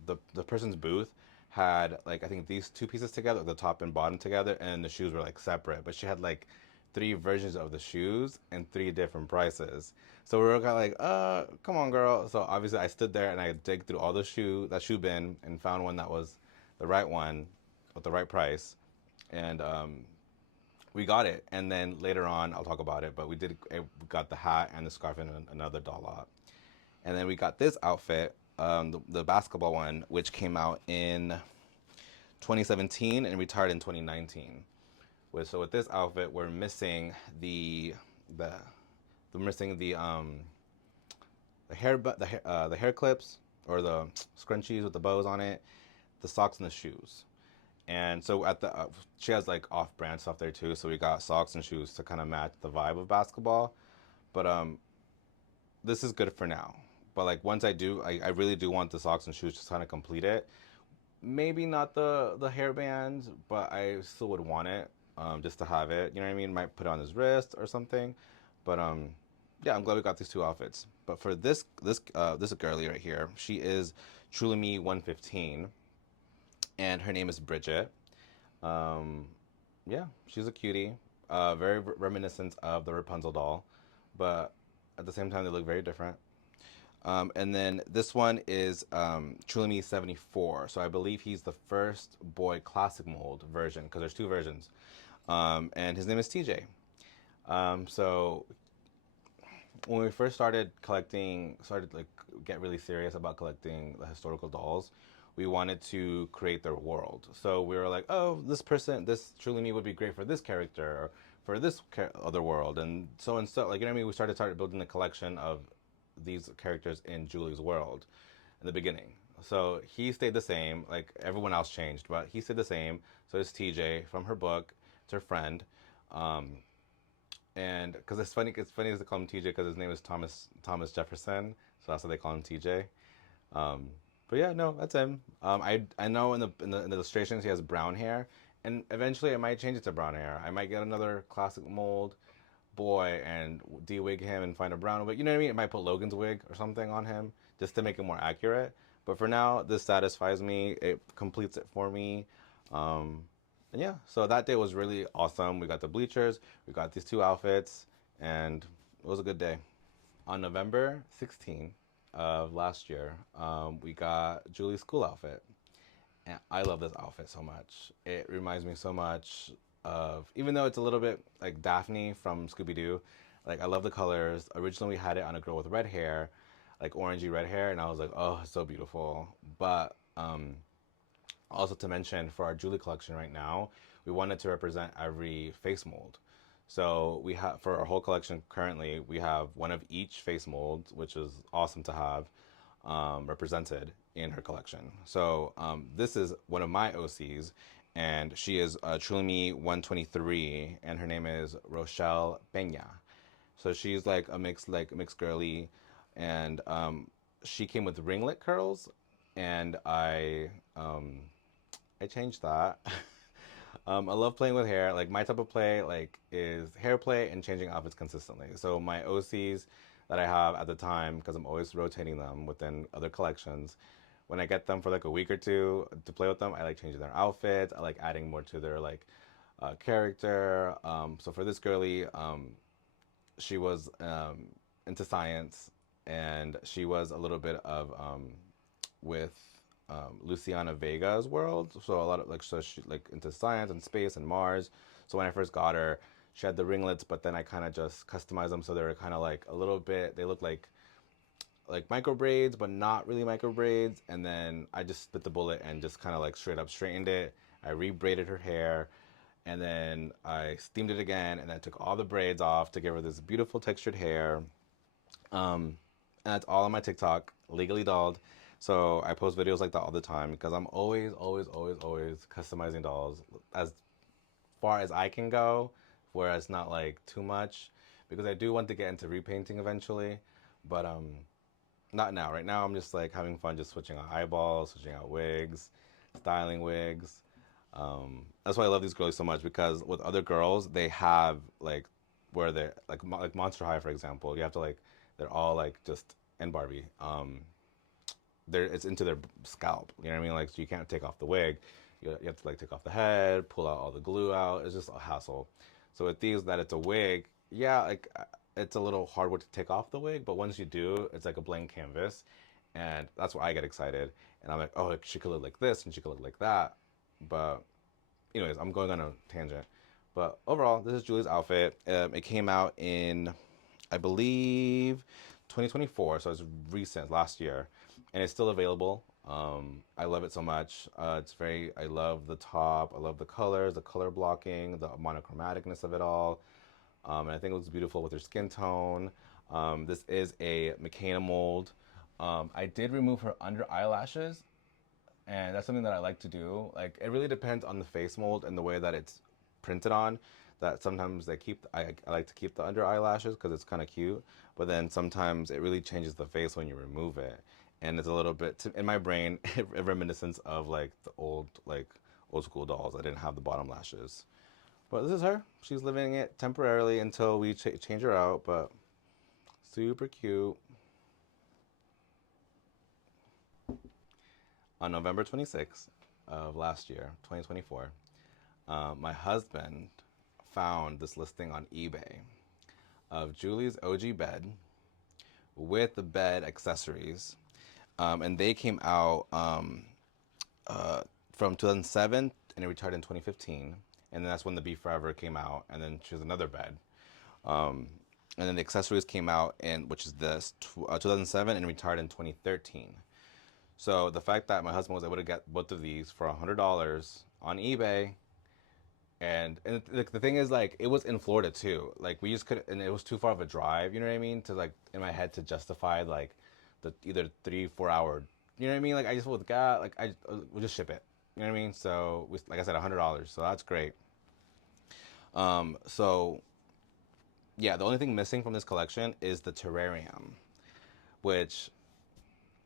person's booth had like I think these two pieces together, the top and bottom together, and the shoes were like separate. But she had like three versions of the shoes and three different prices. So we were kind of like, come on, girl. So obviously I stood there and I dig through all that shoe bin and found one that was the right one with the right price, and we got it. And then later on, I'll talk about it. But we got the hat and the scarf in another doll lot. And then we got this outfit, the basketball one, which came out in 2017 and retired in 2019. So with this outfit, we're missing the we're missing the hair clips or the scrunchies with the bows on it, the socks and the shoes. And so she has like off-brand stuff there too. So we got socks and shoes to kind of match the vibe of basketball. But this is good for now. But like once I really do want the socks and shoes to kind of complete it. Maybe not the hairband, but I still would want it, just to have it. You know what I mean? Might put it on his wrist or something. But yeah, I'm glad we got these two outfits. But for this girlie right here, she is Truly Me 115, and her name is Bridget. Um, yeah, she's a cutie. Very reminiscent of the Rapunzel doll, but at the same time they look very different. And then this one is Truly Me 74. So I believe he's the first boy classic mold version because there's two versions. And his name is TJ. So when we first started like get really serious about collecting the historical dolls, we wanted to create their world. So we were like, oh, this Truly Me would be great for this character or for this other world, and so, like, you know what I mean. We started building the collection of these characters in Julie's world in the beginning. So he stayed the same. Like everyone else changed, but he stayed the same. So it's TJ from her book. It's her friend. Um, and because it's funny as they call him TJ because his name is Thomas Jefferson. So that's why they call him TJ. Um, but yeah, no, that's him. I know in the illustrations he has brown hair, and eventually I might change it to brown hair. I might get another classic mold boy and de-wig him and find a brown wig. You know what I mean? I might put Logan's wig or something on him just to make it more accurate. But for now, this satisfies me. It completes it for me. Um, and yeah, so that day was really awesome. We got the bleachers, we got these two outfits, and it was a good day. On November 16th of last year, we got Julie's school outfit. And I love this outfit so much. It reminds me so much of, even though it's a little bit like Daphne from Scooby Doo, like I love the colors. Originally, we had it on a girl with red hair, like orangey red hair, and I was like, oh, it's so beautiful. But also to mention for our Julie collection right now, we wanted to represent every face mold. So we have for our whole collection currently, we have one of each face mold, which is awesome to have represented in her collection. So this is one of my OCs, and she is Truly 123, and her name is Rochelle Peña. So she's like a mixed girly, and she came with ringlet curls, and I changed that. I love playing with hair. Like my type of play, like is hair play and changing outfits consistently. So my OCs that I have at the time, because I'm always rotating them within other collections. When I get them for like a week or two to play with them, I like changing their outfits. I like adding more to their like character. So for this girly, she was into science, and she was a little bit of with Luciana Vega's world. So a lot of like so she like into science and space and Mars. So when I first got her, she had the ringlets, but then I kind of just customized them so they were kind of like a little bit. They look like micro braids, but not really micro braids. And then I just spit the bullet and just kind of like straight up straightened it. I rebraided her hair, and then I steamed it again, and then took all the braids off to give her this beautiful textured hair. And that's all on my TikTok, legally dolled. So I post videos like that all the time because I'm always customizing dolls as far as I can go, where it's not like too much, because I do want to get into repainting eventually, but not now. Right now I'm just like having fun, just switching out eyeballs, switching out wigs, styling wigs. That's why I love these girls so much, because with other girls they have like where they're like Monster High for example, you have to like they're all like just and Barbie. They're it's into their scalp. You know what I mean? Like so you can't take off the wig. You have to like take off the head, pull out all the glue out. It's just a hassle. So with these that it's a wig, yeah, like it's a little hard work to take off the wig, but once you do, it's like a blank canvas, and that's why I get excited. And I'm like, oh, she could look like this and she could look like that. But anyways, I'm going on a tangent. But overall, this is Julie's outfit. It came out in, I believe, 2024, so it's recent, last year, and it's still available. I love it so much. I love the top. I love the colors, the color blocking, the monochromaticness of it all. And I think it looks beautiful with her skin tone. This is a Makena mold. I did remove her under eyelashes, and that's something that I like to do. Like it really depends on the face mold and the way that it's printed on. That sometimes I like to keep the under eyelashes because it's kind of cute, but then sometimes it really changes the face when you remove it, and it's a little bit in my brain a reminiscence of like the old school dolls. I didn't have the bottom lashes, but this is her. She's living it temporarily until we change her out, but super cute. On November 26th of last year, 2024, my husband found this listing on eBay of Julie's OG bed with the bed accessories. And they came out from 2007 and it retired in 2015. And then that's when the Be Forever came out. And then she has another bed. Um, and then the accessories came out in, which is this 2007 and retired in 2013. So the fact that my husband was able to get both of these for $100 on eBay, and the thing is, like, it was in Florida too. Like we just could, and it was too far of a drive. You know what I mean? To like in my head to justify like the either 3-4 hour you know what I mean? Like I just with God, like we'll just ship it. You know what I mean? So we, like I said, $100. So that's great. So yeah, the only thing missing from this collection is the terrarium, which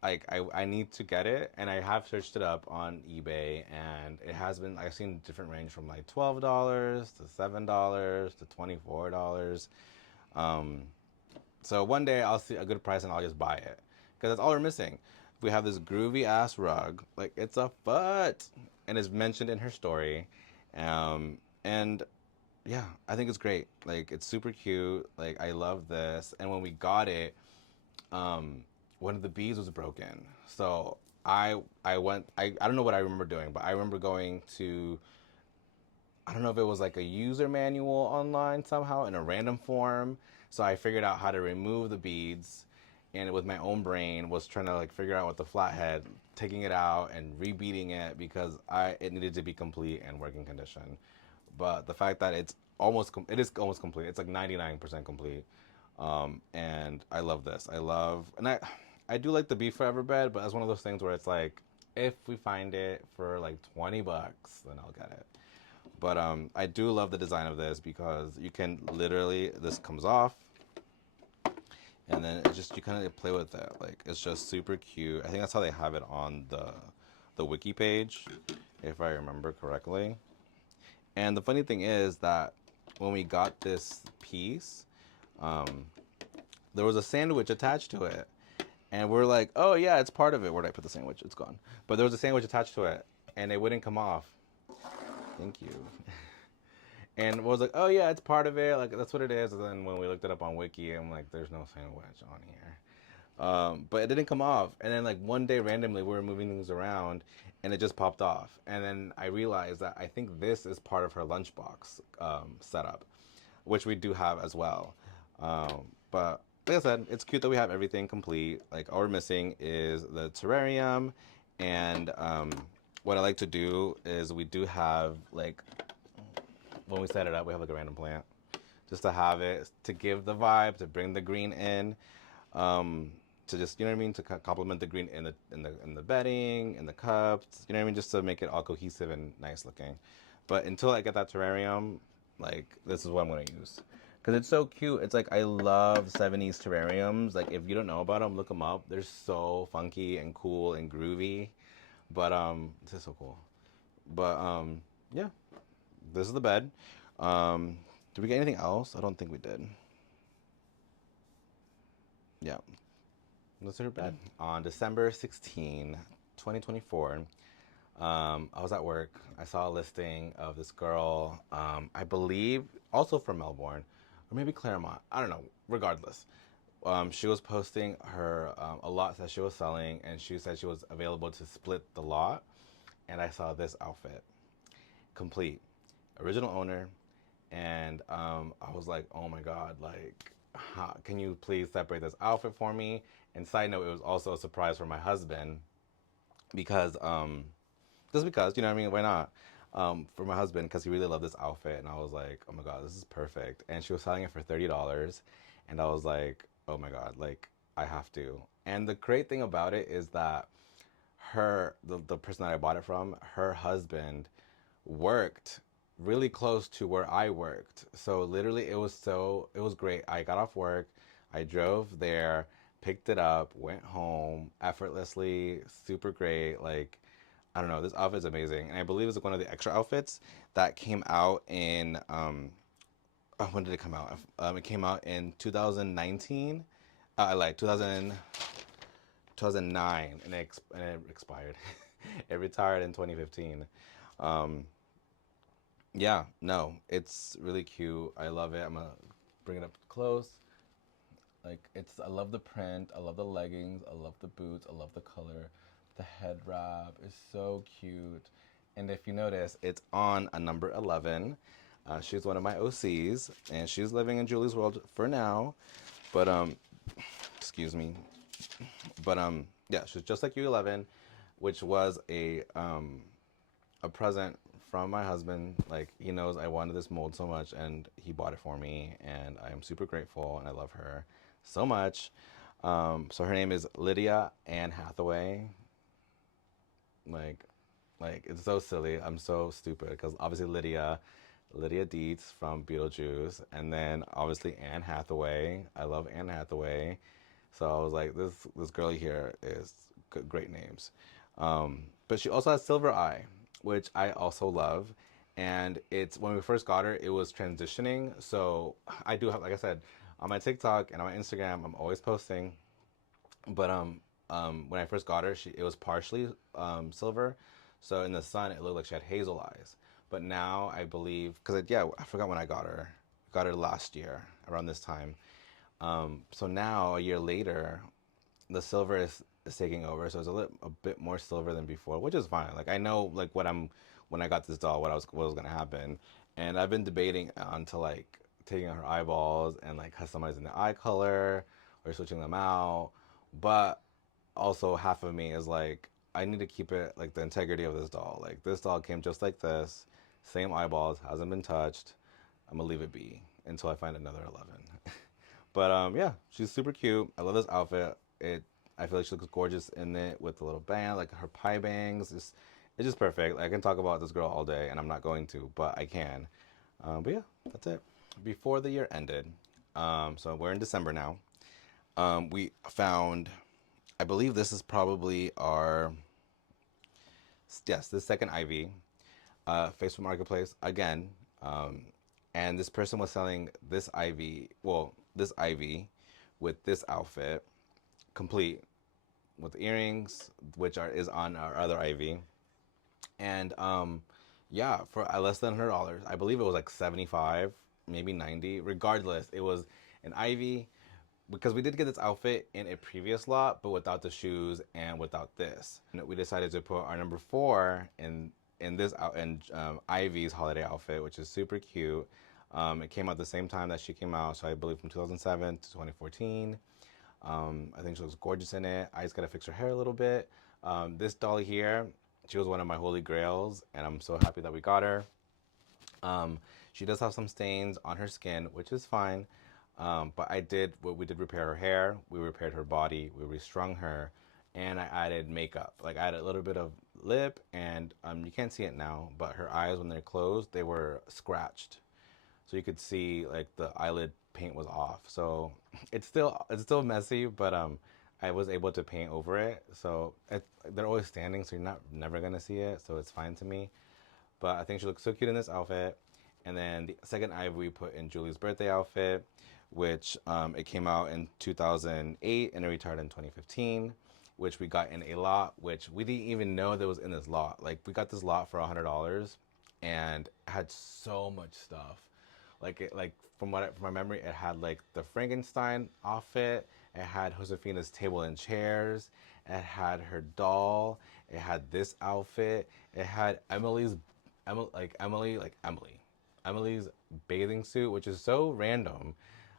I need to get it, and I have searched it up on eBay, and it has been I've seen different range from like $12 to $7 to $24. Um, so one day I'll see a good price and I'll just buy it because that's all we're missing. We have this groovy ass rug, like it's a foot, and it's mentioned in her story, and yeah, I think it's great. Like it's super cute. Like I love this, and when we got it, um, one of the beads was broken. So I went I don't know what I remember doing, but I remember going to I don't know if it was like a user manual online somehow in a random form. So I figured out how to remove the beads and with my own brain was trying to like figure out with the flathead, taking it out and rebeading it because it needed to be complete and working condition. But the fact that it is almost complete. It's like 99% complete. And I love this. I do like the Be Forever bed, but it's one of those things where it's like, if we find it for like $20, then I'll get it. But I do love the design of this because you can literally, this comes off, and then it just you kind of play with it. Like it's just super cute. I think that's how they have it on the wiki page, if I remember correctly. And the funny thing is that when we got this piece, um, there was a sandwich attached to it. And we're like, oh yeah, it's part of it. Where did I put the sandwich? It's gone. But there was a sandwich attached to it, and it wouldn't come off. Thank you. And was like, oh yeah, it's part of it. Like that's what it is. And then when we looked it up on Wiki, I'm like, there's no sandwich on here. But it didn't come off. And then like one day randomly we were moving things around, and it just popped off. And then I realized that I think this is part of her lunchbox setup, which we do have as well. But like I said, it's cute that we have everything complete. Like all we're missing is the terrarium, and what I like to do is we do have like when we set it up, we have like a random plant just to have it to give the vibe, to bring the green in, to just you know what I mean, to complement the green in the bedding, in the cups, you know what I mean, just to make it all cohesive and nice looking. But until I get that terrarium, like this is what I'm gonna use. Cause it's so cute. It's like I love '70s terrariums. Like if you don't know about them, look them up. They're so funky and cool and groovy. But this is so cool. But yeah, this is the bed. Did we get anything else? I don't think we did. Yeah, this is her bed. On December 16, 2024, I was at work. I saw a listing of this girl, I believe also from Melbourne, or maybe Claremont. I don't know. Regardless, she was posting her a lot that she was selling, and she said she was available to split the lot. And I saw this outfit, complete, original owner, and I was like, oh my god, like, can you please separate this outfit for me? And side note, it was also a surprise for my husband because just because you know what I mean, why not? For my husband because he really loved this outfit, and I was like, oh my god, this is perfect. And she was selling it for $30, and I was like, oh my god, like I have to. And the great thing about it is that the person that I bought it from, her husband worked really close to where I worked. So literally it was great. I got off work, I drove there, picked it up, went home effortlessly, super great. Like I don't know, this outfit's amazing. And I believe it's like one of the extra outfits that came out in oh, when did it come out? It came out in 2019. I like 2009 and it expired. It retired in 2015. Um, Yeah, no, it's really cute. I love it. I'm gonna bring it up close. Like it's, I love the print. I love the leggings. I love the boots. I love the color. The head wrap is so cute. And if you notice, it's on a number 11. She's one of my OCs, and she's living in Julie's world for now. But excuse me. But yeah, she's just like you 11, which was a present from my husband. Like he knows I wanted this mold so much, and he bought it for me, and I am super grateful, and I love her so much. So her name is Lydia Ann Hathaway. Like, it's so silly. I'm so stupid because obviously Lydia Dietz from Beetlejuice, and then obviously Anne Hathaway. I love Anne Hathaway, so I was like, this girlie here is great names. But she also has Silver Eye, which I also love. And it's when we first got her, it was transitioning. So I do have, like I said, on my TikTok and on my Instagram, I'm always posting. But when I first got her, it was partially silver, so in the sun it looked like she had hazel eyes. But now I believe, because yeah, I forgot when I got her. Got her last year around this time. So now a year later, the silver is taking over, so it's a bit more silver than before, which is fine. Like I know like when I got this doll, what was gonna happen, and I've been debating onto like taking her eyeballs and like customizing the eye color or switching them out, but also half of me is like I need to keep it like the integrity of this doll. Like this doll came just like this, same eyeballs, hasn't been touched. I'm gonna leave it be until I find another 11. But yeah, she's super cute. I love this outfit. I feel like she looks gorgeous in it with the little band, like her pie bangs. It's just perfect. I can talk about this girl all day, and I'm not going to, but I can. But yeah, that's it. Before the year ended, so we're in December now. We found, I believe this is probably our, yes, the second IV, Facebook Marketplace again. Um, and this person was selling this IV, well, this IV with this outfit, complete with earrings, which is on our other IV. And yeah, for less than $100, I believe it was like 75, maybe 90. Regardless, it was an IV because we did get this outfit in a previous lot, but without the shoes and without this. And we decided to put our number 4 in this out in Ivy's holiday outfit, which is super cute. It came out the same time that she came out, so I believe from 2007 to 2014. I think she looks gorgeous in it. I just gotta fix her hair a little bit. This dolly here, she was one of my holy grails, and I'm so happy that we got her. She does have some stains on her skin, which is fine. But we did repair her hair, we repaired her body, we restrung her, and I added makeup. Like I added a little bit of lip, and you can't see it now, but her eyes when they're closed, they were scratched, so you could see like the eyelid paint was off. So it's still messy, but I was able to paint over it. So they're always standing, so you're never gonna see it. So it's fine to me. But I think she looks so cute in this outfit. And then the second ivy we put in Julie's birthday outfit, which it came out in 2008 and it retired in 2015, which we got in a lot, which we didn't even know that was in this lot. Like we got this lot for $100 and had so much stuff. Like from my memory, it had like the Frankenstein outfit. It had Josefina's table and chairs. It had her doll. It had this outfit. It had Emily's bathing suit, which is so random.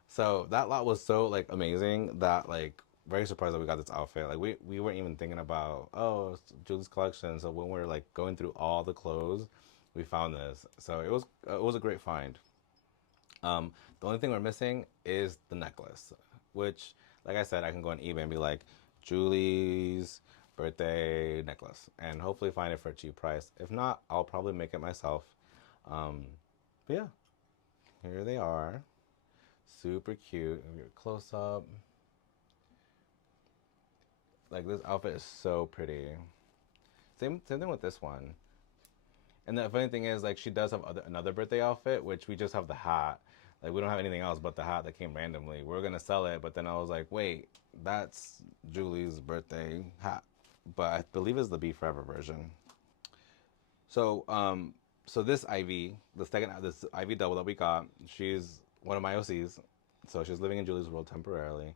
So that lot was so like amazing that like very surprised that we got this outfit. Like we weren't even thinking about it's Julie's collection. So when we were like going through all the clothes, we found this. So it was a great find. The only thing we're missing is the necklace, which, like I said, I can go on eBay and be like, Julie's birthday necklace, and hopefully find it for a cheap price. If not, I'll probably make it myself. But yeah, here they are. Super cute. Close up. Like this outfit is so pretty. Same thing with this one. And the funny thing is, like, she does have another birthday outfit, which we just have the hat. Like, we don't have anything else but the hat that came randomly. We were gonna sell it, but then I was like, wait, that's Julie's birthday hat. But I believe it's the Be Forever version. So, so this Ivy, this Ivy double that we got, she's one of my OCs. So she's living in Julie's world temporarily.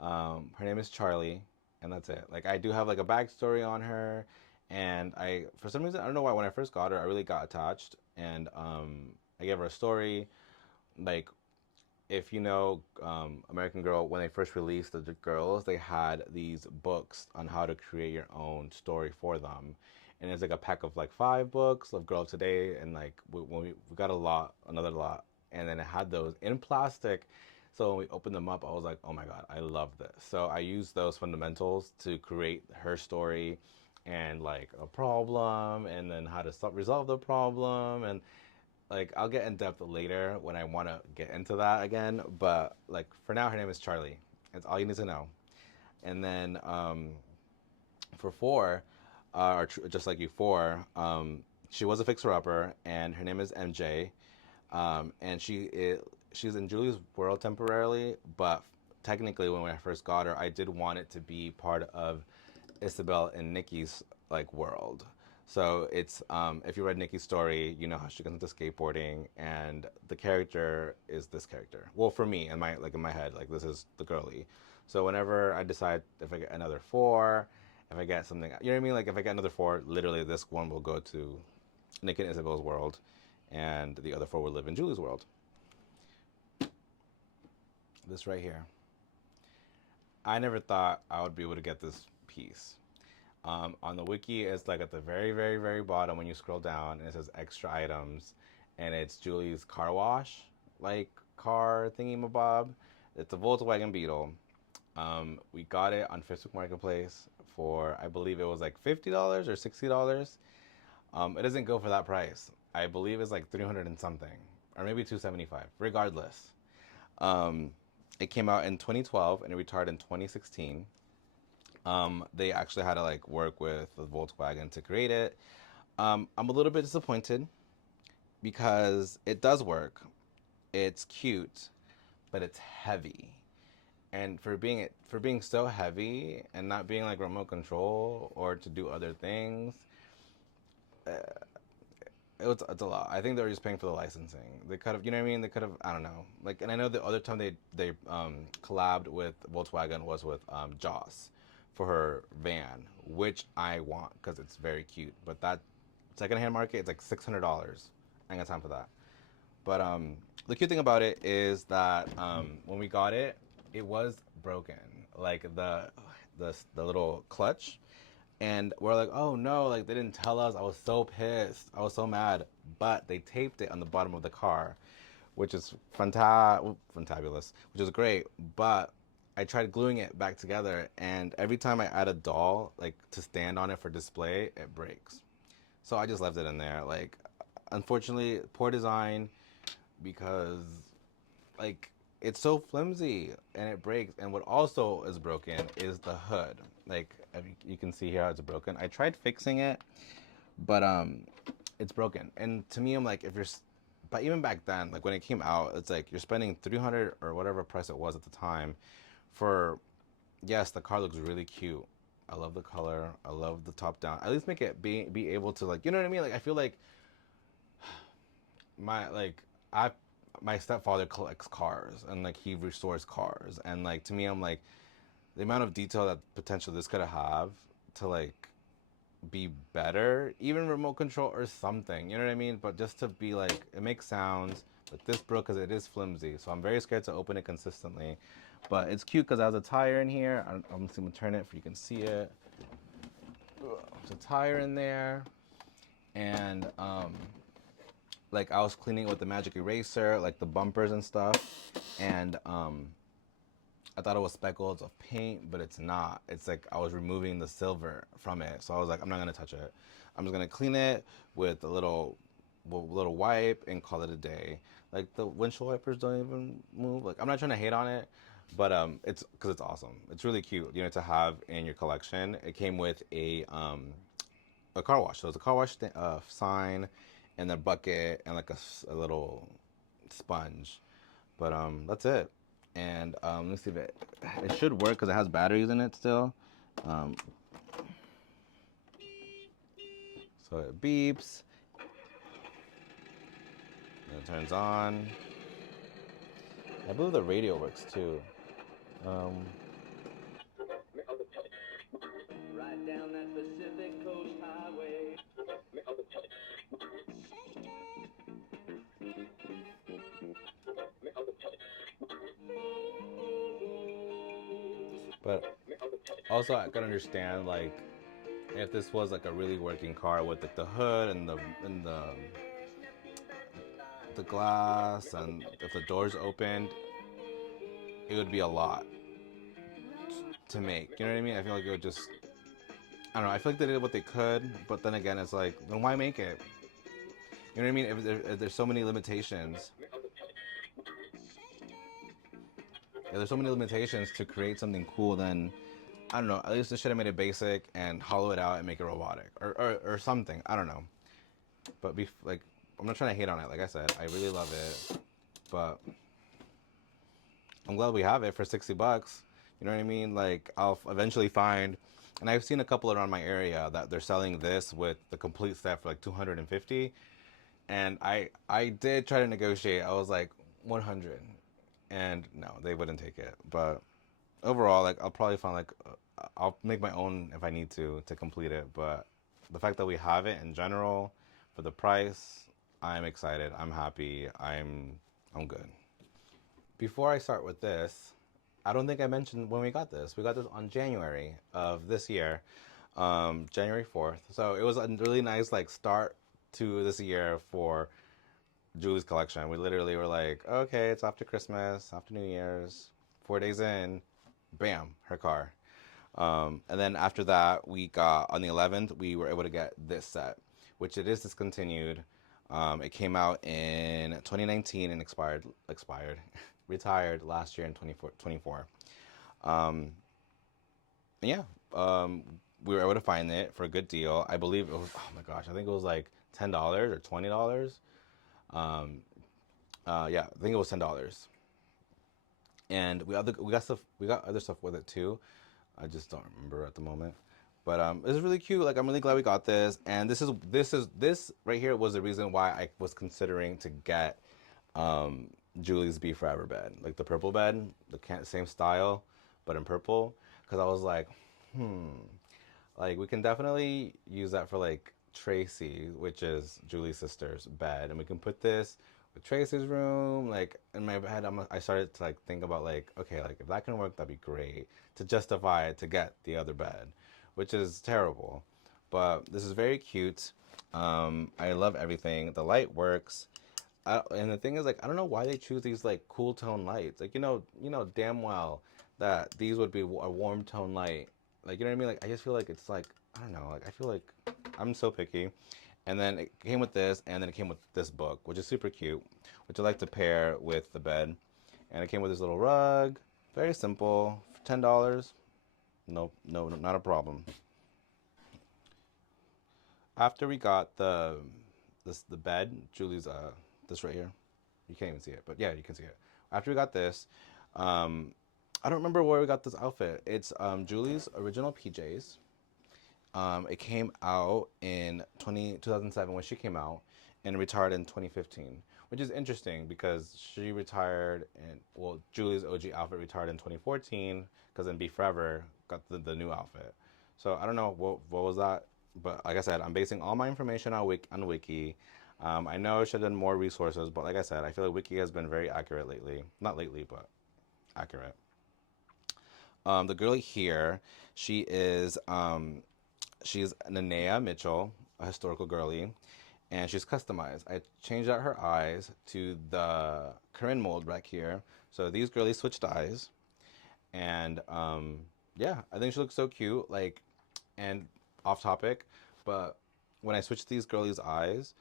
Her name is Charlie, and that's it. Like I do have like a backstory on her, and for some reason I don't know why when I first got her I really got attached, and I gave her a story. Like if you know American Girl, when they first released the girls, they had these books on how to create your own story for them, and it's like a pack of like 5 books of Girl Today, and like when we got another lot, and then it had those in plastic. So when we opened them up, I was like, oh my God, I love this. So I used those fundamentals to create her story. and like a problem, and then how to resolve the problem, and like I'll get in depth later when I want to get into that again. But like for now, her name is Charlie. That's all you need to know. And then for four, just like you four, she was a fixer-upper, and her name is MJ, and she's in Julie's world temporarily, but technically when I first got her, I did want it to be part of Isabel and Nikki's like world. So it's if you read Nikki's story, you know how she gets into skateboarding, and the character is this character. Well, for me, in my head, like this is the girly. So whenever I decide if I get another four, if I get something, you know what I mean? Like if I get another four, literally this one will go to Nick and Isabel's world, and the other four will live in Julie's world. This right here. I never thought I would be able to get this piece. On the wiki, it's like at the very, very, very bottom when you scroll down, and it says extra items, and it's Julie's car wash, like car thingy mabob. It's a Volkswagen Beetle. We got it on Facebook Marketplace for, I believe it was like $50 or $60. It doesn't go for that price. I believe it's like 300 and something, or maybe 275. Regardless, it came out in 2012 and it retired in 2016. They actually had to like work with the Volkswagen to create it. I'm a little bit disappointed because it does work. It's cute, but it's heavy. And for being so heavy and not being like remote control or to do other things, it's a lot. I think they were just paying for the licensing. They could have, you know what I mean? They could have, I don't know. Like, and I know the other time they collabed with Volkswagen was with Joss for her van, which I want because it's very cute. But that secondhand market, it's like $600. I ain't got time for that. But the cute thing about it is that when we got it, it was broken. Like the little clutch, and we're like, oh no, like they didn't tell us. I was so pissed. I was so mad. But they taped it on the bottom of the car, which is fantabulous, which is great. But I tried gluing it back together, and every time I add a doll, like to stand on it for display, it breaks. So I just left it in there. Like, unfortunately, poor design because, like, it's so flimsy and it breaks. And what also is broken is the hood. Like, you can see here how it's broken. I tried fixing it, but it's broken. And to me, I'm like, but even back then, like when it came out, it's like you're spending 300 or whatever price it was at the time for, yes, the car looks really cute. I love the color. I love the top down. At least make it be able to, like, you know what I mean? Like I feel like my like I my stepfather collects cars and like he restores cars, and like to me I'm like the amount of detail that potential this could have to like be better, even remote control or something, you know what I mean? But just to be like, it makes sounds, but this broke because it is flimsy, so I'm very scared to open it consistently. But it's cute because I have a tire in here. I'm just gonna turn it so you can see it. There's a tire in there, and like I was cleaning it with the magic eraser, like the bumpers and stuff, and I thought it was speckles of paint, but it's not. It's like I was removing the silver from it, so I was like, I'm not gonna touch it. I'm just gonna clean it with a little wipe and call it a day. Like the windshield wipers don't even move. Like I'm not trying to hate on it, but it's because it's awesome. It's really cute, you know, to have in your collection. It came with a car wash. So it's a car wash sign, and a bucket, and like a little sponge. But that's it. And let's see if it should work because it has batteries in it still. Um, so it beeps, and it turns on. I believe the radio works too. Right down that Pacific Coast Highway. But also, I can understand like if this was like a really working car with like the hood and the glass, and if the doors opened, it would be a lot to make. You know what I mean? I feel like it would just, I don't know. I feel like they did what they could, but then again, it's like, then why make it? You know what I mean? If there's so many limitations, if there's so many limitations to create something cool, then I don't know. At least they should have made it basic and hollow it out and make it robotic or something. I don't know. But like, I'm not trying to hate on it. Like I said, I really love it, but I'm glad we have it for $60. You know what I mean? Like I'll eventually find, and I've seen a couple around my area that they're selling this with the complete set for like 250. And I did try to negotiate. I was like 100, and no, they wouldn't take it. But overall, like I'll probably find like I'll make my own if I need to complete it. But the fact that we have it in general for the price, I'm excited. I'm happy. I'm good. Before I start with this, I don't think I mentioned when we got this. We got this on January of this year, January 4th. So it was a really nice like start to this year for Julie's collection. We literally were like, okay, it's after Christmas, after New Year's, 4 days in, bam, her car. And then after that, we got on the 11th, we were able to get this set, which it is discontinued. It came out in 2019 and retired last year in 2024. And yeah, we were able to find it for a good deal. I believe it was, oh my gosh, I think it was like $10 or $20. Yeah, I think it was $10. And we got other stuff with it too. I just don't remember at the moment. But it was really cute. Like I'm really glad we got this. And this right here was the reason why I was considering to get Julie's Be Forever bed, like the purple bed, the same style, but in purple. Because I was like, like we can definitely use that for like Tracy, which is Julie's sister's bed, and we can put this with Tracy's room. Like in my head, I started to like think about like, okay, like if that can work, that'd be great to justify to get the other bed, which is terrible. But this is very cute. I love everything. The light works. And the thing is, like, I don't know why they choose these like cool tone lights. Like, damn well that these would be a warm tone light. Like, you know what I mean? Like, I just feel like it's like, I don't know. Like, I feel like I'm so picky. And then it came with this, and then it came with this book, which is super cute, which I like to pair with the bed. And it came with this little rug, very simple, for $10. Nope, no, not a problem. After we got the bed, Julie's this right here. You can't even see it, but yeah, you can see it. After we got this, I don't remember where we got this outfit. It's Julie's original PJs. It came out in 2007 when she came out, and retired in 2015, which is interesting because she retired and well, Julie's OG outfit retired in 2014 because then Be Forever got the new outfit. So I don't know what was that, but like I said, I'm basing all my information on Wiki. I know I should have done more resources, but like I said, I feel like Wiki has been very accurate lately. Not lately, but accurate. The girl here, she is she's Nanea Mitchell, a historical girly, and she's customized. I changed out her eyes to the Corinne mold back here. So these girlies switched eyes, and yeah, I think she looks so cute. Like, and off topic, but when I switched these girlies' eyes,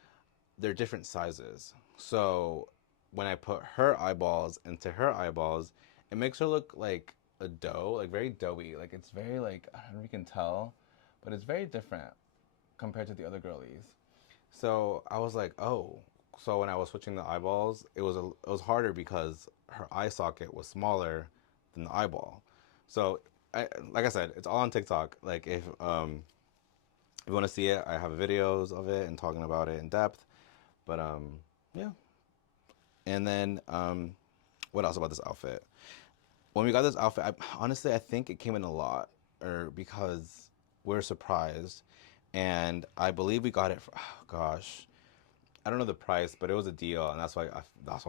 they're different sizes. So when I put her eyeballs into her eyeballs, it makes her look like a dough, like very doughy. Like it's very like I don't know if you can tell, but it's very different compared to the other girlies. So I was like, oh. So when I was switching the eyeballs, it was harder because her eye socket was smaller than the eyeball. So like I said, it's all on TikTok. Like if you want to see it, I have videos of it and talking about it in depth. But yeah. And then what else about this outfit? When we got this outfit, honestly, I think it came in a lot, or because we're surprised, and I believe we got it for, oh gosh, I don't know the price, but it was a deal, and that's why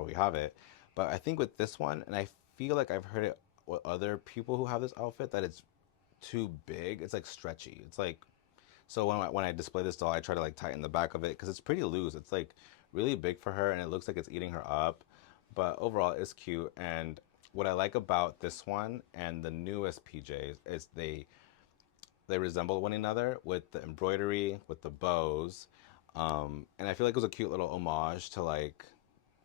we have it. But I think with this one, and I feel like I've heard it with other people who have this outfit that it's too big. It's like stretchy. It's like so when I display this doll, I try to like tighten the back of it because it's pretty loose. It's like really big for her, and it looks like it's eating her up. But overall, it's cute. And what I like about this one and the newest PJs is they resemble one another with the embroidery, with the bows. And I feel like it was a cute little homage to like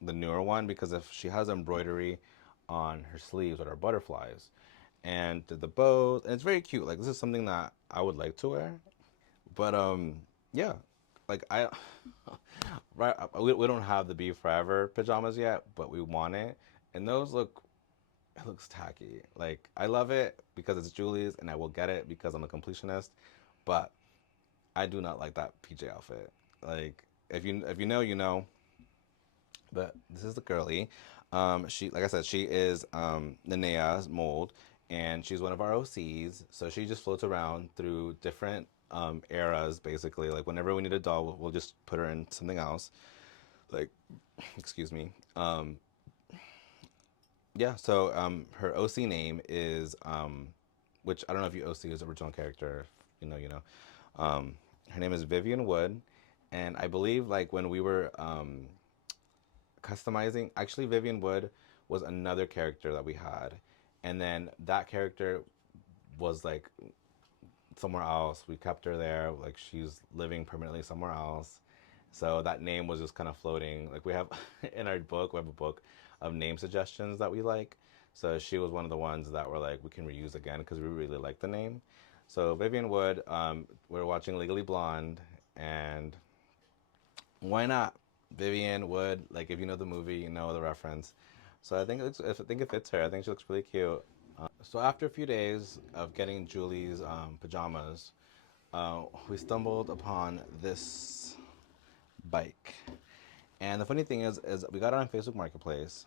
the newer one because if she has embroidery on her sleeves with her butterflies and the bows, and it's very cute. Like this is something that I would like to wear. But yeah, like I right we don't have the Be Forever pajamas yet, but we want it. And those look it looks tacky. Like I love it because it's Julie's and I will get it because I'm a completionist, but I do not like that PJ outfit. Like if you know, you know. But this is the girly. She, like I said, she is Nenea's mold, and she's one of our OCs. So she just floats around through different eras, basically. Like whenever we need a doll, we'll just put her in something else. Like, excuse me. Yeah. So her OC name is, which I don't know if you OC is original character. If you know, you know. Um, Her name is Vivian Wood, and I believe like when we were customizing. Actually, Vivian Wood was another character that we had, and then that character was like somewhere else. We kept her there, like she's living permanently somewhere else. So that name was just kind of floating. Like we have in our book, we have a book of name suggestions that we like. So she was one of the ones that were like we can reuse again because we really like the name. So Vivian Wood, we're watching Legally Blonde, and why not? Vivian Wood, like if you know the movie, you know the reference. So I think it fits her. I think she looks really cute. So after a few days of getting Julie's pajamas, we stumbled upon this bike. And the funny thing is we got it on Facebook Marketplace.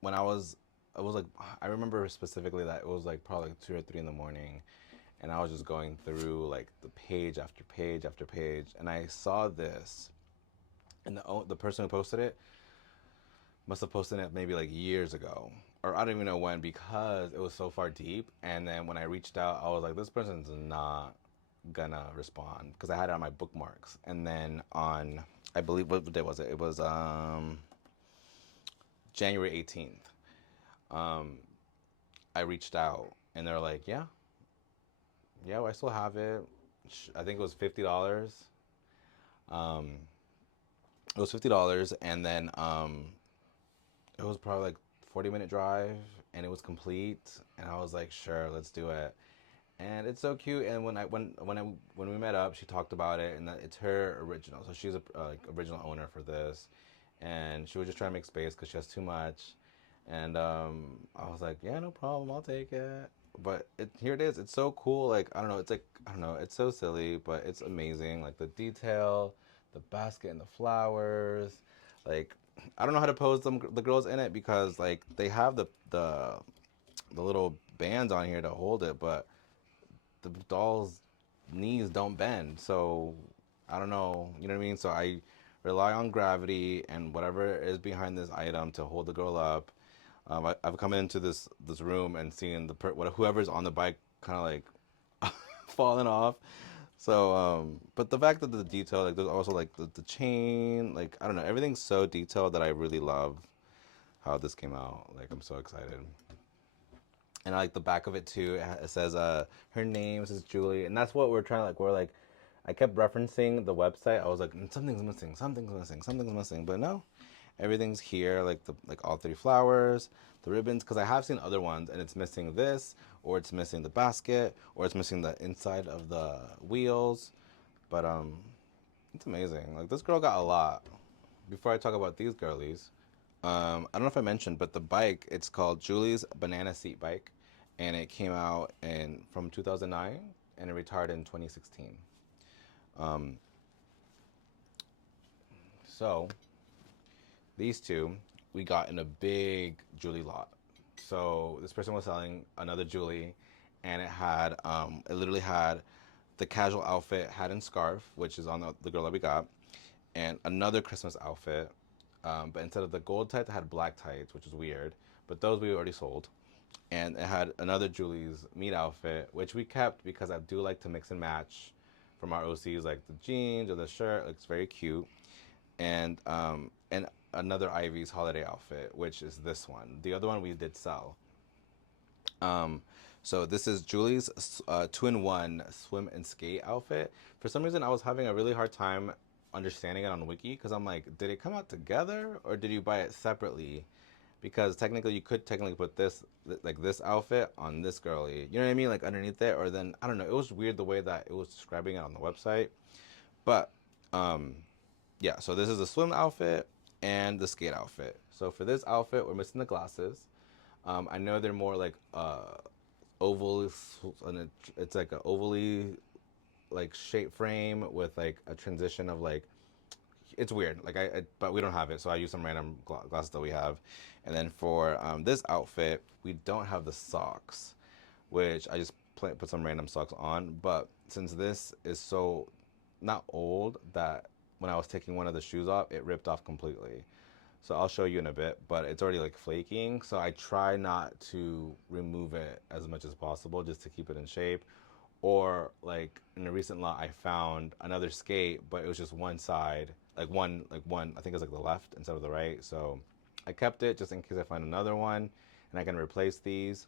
When I was like, I remember specifically that it was like probably like 2 or 3 in the morning, and I was just going through like the page after page after page, and I saw this, and the person who posted it must have posted it maybe like years ago, or I don't even know when because it was so far deep. And then when I reached out, I was like, this person's not gonna respond because I had it on my bookmarks. And then on, I believe, what day was it? It was January 18th. Um, I reached out and they're like, yeah, yeah, well, I still have it. I think it was $50. Um, it was $50, and then it was probably like 40-minute drive, and it was complete. And I was like, sure, let's do it. And it's so cute. And when we met up, she talked about it, and that it's her original. So she's a like original owner for this, and she was just trying to make space because she has too much. And I was like, yeah, no problem, I'll take it. But here it is. It's so cool. Like I don't know. It's like I don't know. It's so silly, but it's amazing. Like the detail, the basket and the flowers. Like I don't know how to pose the girls in it because like they have the little bands on here to hold it, but the doll's knees don't bend. So I don't know, you know what I mean? So I rely on gravity and whatever is behind this item to hold the girl up. I've come into this room and seen whoever's on the bike kind of like falling off. So, but the fact that the detail, like there's also like the chain, like I don't know, everything's so detailed that I really love how this came out. Like I'm so excited. And I like the back of it too. It says her name says Julie, and that's what we're trying to like. We're like, I kept referencing the website. I was like, something's missing, something's missing, something's missing, but no, everything's here. Like all 3 flowers, the ribbons, because I have seen other ones and it's missing this, or it's missing the basket, or it's missing the inside of the wheels. But it's amazing. Like this girl got a lot. Before I talk about these girlies, I don't know if I mentioned, but the bike, it's called Julie's Banana Seat Bike, and it came out from 2009, and it retired in 2016. Um, so these two we got in a big Julie lot. So this person was selling another Julie, and it literally had the casual outfit, hat and scarf, which is on the girl that we got, and another Christmas outfit. But instead of the gold tights, it had black tights, which is weird. But those we already sold. And it had another Julie's meat outfit, which we kept because I do like to mix and match from our OCs, like the jeans or the shirt. It's very cute. And another Ivy's holiday outfit, which is this one. The other one we did sell. Um, So this is Julie's two-in-one swim and skate outfit. For some reason, I was having a really hard time understanding it on Wiki because I'm like, did it come out together or did you buy it separately? Because technically, you could technically put this like this outfit on this girly. You know what I mean? Like underneath it, or then I don't know. It was weird the way that it was describing it on the website. But um, yeah. So this is the swim outfit and the skate outfit. So for this outfit, we're missing the glasses. I know they're more like oval, and it's like an ovally like shape frame with like a transition of like it's weird. Like but we don't have it, so I use some random glasses that we have. And then for this outfit, we don't have the socks, which I just put some random socks on. But since this is so not old that when I was taking one of the shoes off, it ripped off completely. So I'll show you in a bit, but it's already like flaking. So I try not to remove it as much as possible just to keep it in shape. Or like in a recent lot, I found another skate, but it was just one side, like one, I think it's like the left instead of the right. So I kept it just in case I find another one and I can replace these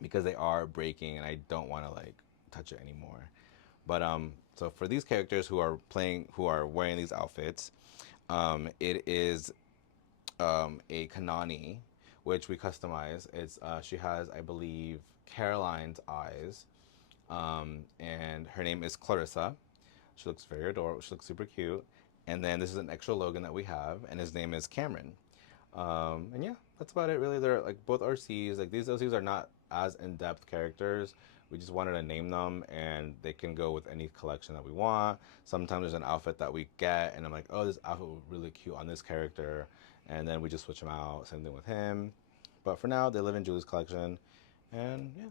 because they are breaking and I don't want to like touch it anymore. But so for these characters who are wearing these outfits, it is a Kanani, which we customize. It's she has, I believe, Caroline's eyes, and her name is Clarissa. She looks very adorable. She looks super cute. And then this is an extra Logan that we have, and his name is Cameron. And yeah, that's about it. Really, they're like both RCs. Like these OCs are not as in-depth characters. We just wanted to name them, and they can go with any collection that we want. Sometimes there's an outfit that we get, and I'm like, oh, this outfit would be really cute on this character, and then we just switch them out. Same thing with him. But for now, they live in Julie's collection, and yeah.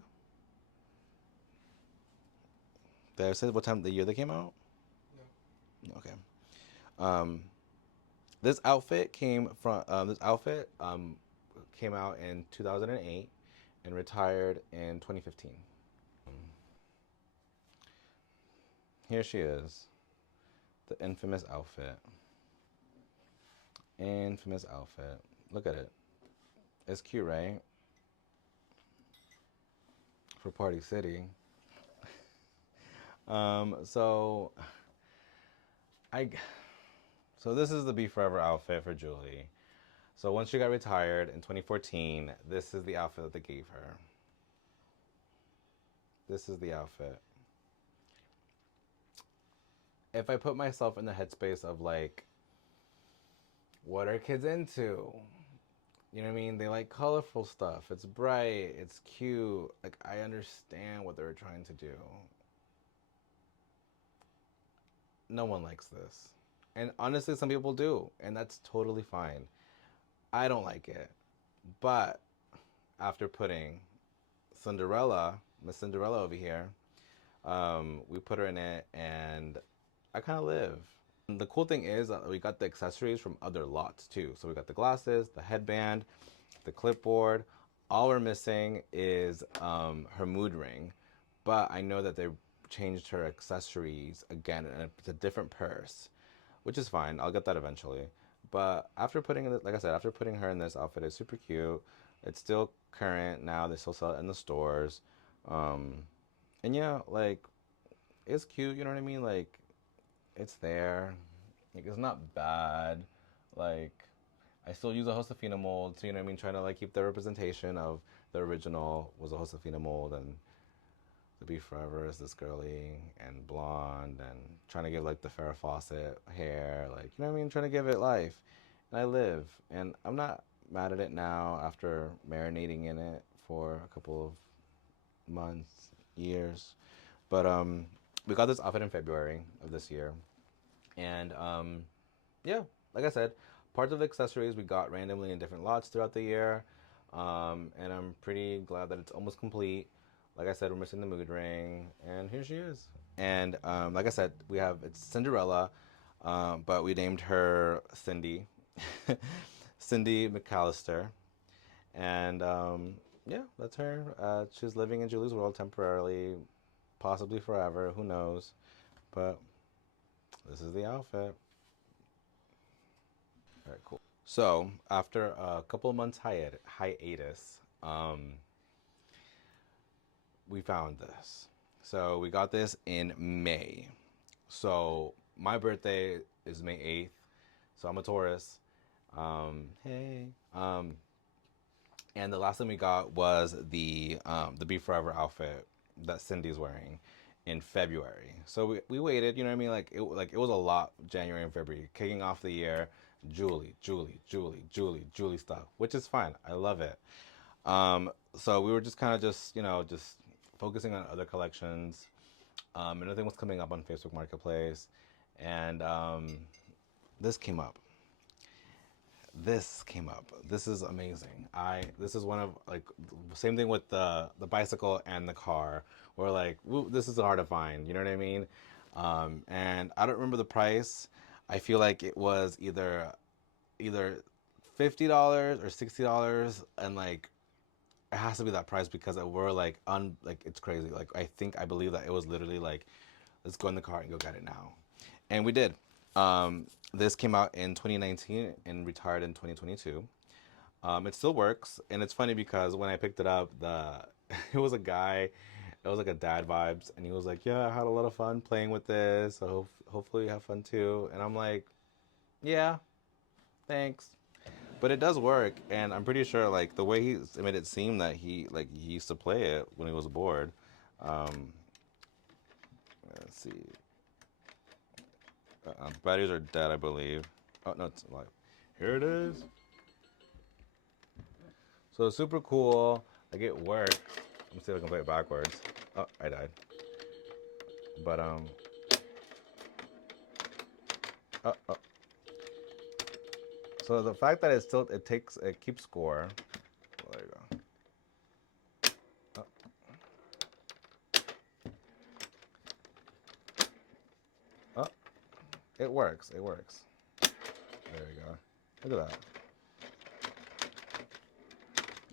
Did I say what time the year they came out? No. Okay. Um, this outfit came out in 2008 and retired in 2015. Here she is, the infamous outfit. Infamous outfit. Look at it. It's cute, right? For Party City. So I so this is the Be Forever outfit for Julie. So once she got retired in 2014, this is the outfit that they gave her. This is the outfit. If I put myself in the headspace of like, what are kids into? You know what I mean? They like colorful stuff. It's bright. It's cute. Like, I understand what they were trying to do. No one likes this. And honestly, some people do. And that's totally fine. I don't like it. But after putting Cinderella, Miss Cinderella over here, we put her in it and I kind of live. And the cool thing is that we got the accessories from other lots too. So we got the glasses, the headband, the clipboard. All we're missing is her mood ring. But I know that they changed her accessories again and it's a different purse, which is fine. I'll get that eventually. But after putting, like I said, after putting her in this outfit, it's super cute. It's still current now. They still sell it in the stores. And yeah, like, it's cute, you know what I mean? Like, it's there. Like, it's not bad. Like, I still use a Josefina mold, so you know what I mean? Trying to like keep the representation of the original was a Josefina mold, and the Be Forever is this girly and blonde, and trying to give like the Farrah Fawcett hair, like, you know what I mean? Trying to give it life. And I live, and I'm not mad at it now after marinating in it for a couple of months, years. But we got this outfit in February of this year, and yeah, like I said, parts of the accessories we got randomly in different lots throughout the year, and I'm pretty glad that it's almost complete. Like I said, we're missing the mood ring, and here she is. And like I said, it's Cinderella, but we named her Cindy, Cindy McAllister, and yeah, that's her. She's living in Julie's world temporarily, possibly forever. Who knows? But this is the outfit. All right, cool. So after a couple of months hiatus, we found this. So we got this in May. So my birthday is May 8th. So I'm a Taurus. Hey. And the last thing we got was the Be Forever outfit that Cindy's wearing in February. So we waited, you know what I mean? Like it was a lot January and February. Kicking off the year, Julie stuff, which is fine. I love it. So we were just kind of just focusing on other collections. And nothing was coming up on Facebook Marketplace. And this came up. This came up. This is amazing. This is one of like same thing with the bicycle and the car. We're like, woo, this is hard to find. You know what I mean? And I don't remember the price. I feel like it was either $50 or $60, and like it has to be that price because we're like like it's crazy. Like I believe that it was literally like, let's go in the car and go get it now, and we did. This came out in 2019 and retired in 2022. It still works, and it's funny because when I picked it up, it was a guy, it was like a dad vibes, and he was like, "Yeah, I had a lot of fun playing with this, so hopefully you have fun too." And I'm like, "Yeah, thanks." But it does work, and I'm pretty sure like the way he made it seem that he used to play it when he was bored. Um, let's see. The batteries are dead, I believe. Oh, no, it's alive. Here it is. So it's super cool. Like, it works. Let me see if I can play it backwards. Oh, I died. But, oh. So the fact that it keeps score. Well, there you go. Oh, it works. It works. There we go. Look at that.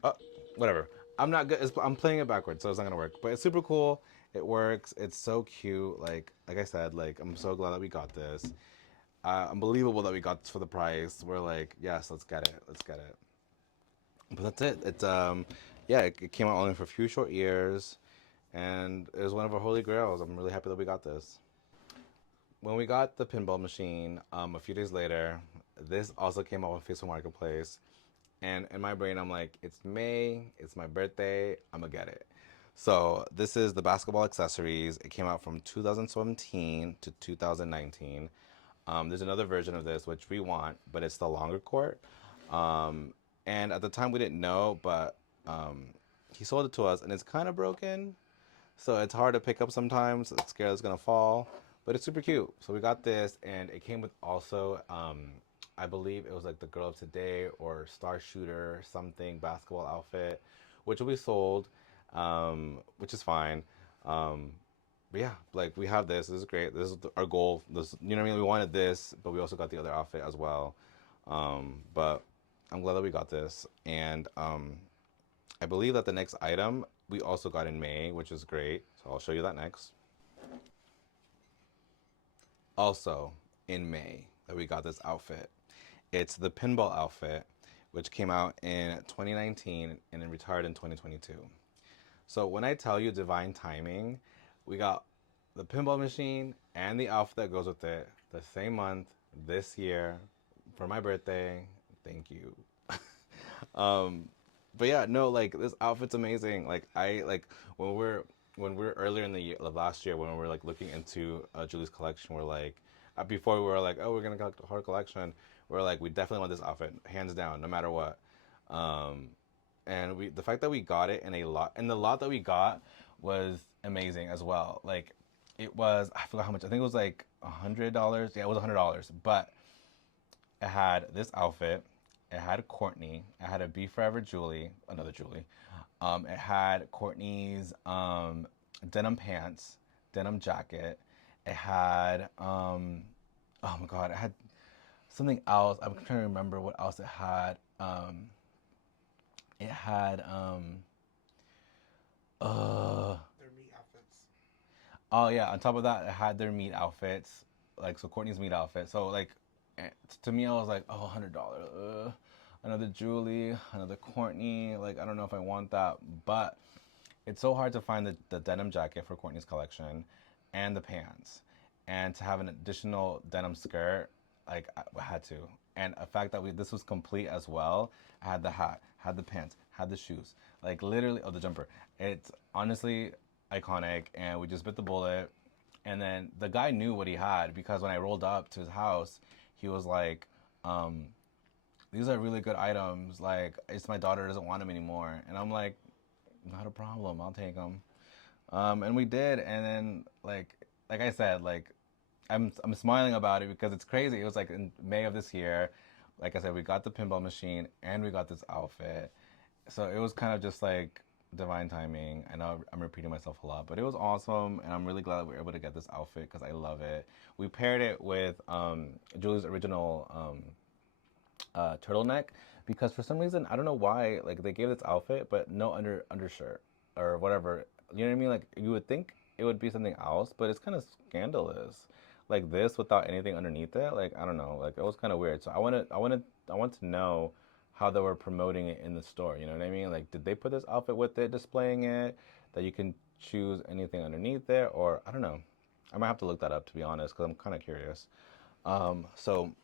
Oh, whatever. I'm not good. I'm playing it backwards, so it's not gonna work. But it's super cool. It works. It's so cute. Like I said, like I'm so glad that we got this. Unbelievable that we got this for the price. We're like, yes, let's get it. Let's get it. But that's it. It's yeah, it came out only for a few short years, and it was one of our holy grails. I'm really happy that we got this. When we got the pinball machine, a few days later, this also came out on Facebook Marketplace. And in my brain, I'm like, it's May, it's my birthday, I'm gonna get it. So this is the basketball accessories. It came out from 2017 to 2019. There's another version of this, which we want, but it's the longer court. And at the time, we didn't know, but he sold it to us, and it's kind of broken. So it's hard to pick up sometimes. It's scared it's gonna fall, but it's super cute. So we got this, and it came with also, I believe it was like the Girl of Today or Star Shooter something basketball outfit, which will be sold, which is fine. But yeah, like we have this. This is great. This is our goal. This, you know what I mean? We wanted this, but we also got the other outfit as well. But I'm glad that we got this, and I believe that the next item we also got in May, which is great. So I'll show you that next. Also in May that we got this outfit. It's the pinball outfit, which came out in 2019 and then retired in 2022. So when I tell you divine timing, we got the pinball machine and the outfit that goes with it the same month this year for my birthday. Thank you. But yeah, no, like this outfit's amazing. Like I like when we're earlier in the year, last year, when we were like looking into Julie's collection, we're like, before we were like, oh, we're gonna collect her collection. We're like, we definitely want this outfit, hands down, no matter what. And the fact that we got it in a lot, and the lot that we got was amazing as well. Like, it was, I forgot how much. I think it was like $100. Yeah, it was $100. But it had this outfit. It had Courtney. It had a Be Forever Julie, another Julie. It had Courtney's denim pants, denim jacket. It had, oh my God, it had something else. I'm trying to remember what else it had. It had, Their meat outfits. oh yeah, on top of that, it had their meat outfits. Like, so Courtney's meat outfit. So, like, to me, I was like, oh, $100. Another Julie, another Courtney. Like, I don't know if I want that. But it's so hard to find the denim jacket for Courtney's collection and the pants. And to have an additional denim skirt, like I had to. And the fact that this was complete as well. I had the hat, had the pants, had the shoes. Like literally, oh, the jumper. It's honestly iconic, and we just bit the bullet. And then the guy knew what he had because when I rolled up to his house, he was like, these are really good items. Like, it's my daughter doesn't want them anymore. And I'm like, not a problem. I'll take them. And we did. And then like I said, like I'm smiling about it because it's crazy. It was like in May of this year. Like I said, we got the pinball machine and we got this outfit. So it was kind of just like divine timing. I know I'm repeating myself a lot, but it was awesome, and I'm really glad that we were able to get this outfit because I love it. We paired it with Julie's original turtleneck because for some reason I don't know why like they gave this outfit but no undershirt or whatever. You know what I mean? Like you would think it would be something else, but it's kind of scandalous. Like this without anything underneath it. Like I don't know. Like it was kind of weird. So I want to know how they were promoting it in the store. You know what I mean? Like did they put this outfit with it, displaying it that you can choose anything underneath it, or I don't know. I might have to look that up to be honest because I'm kind of curious. So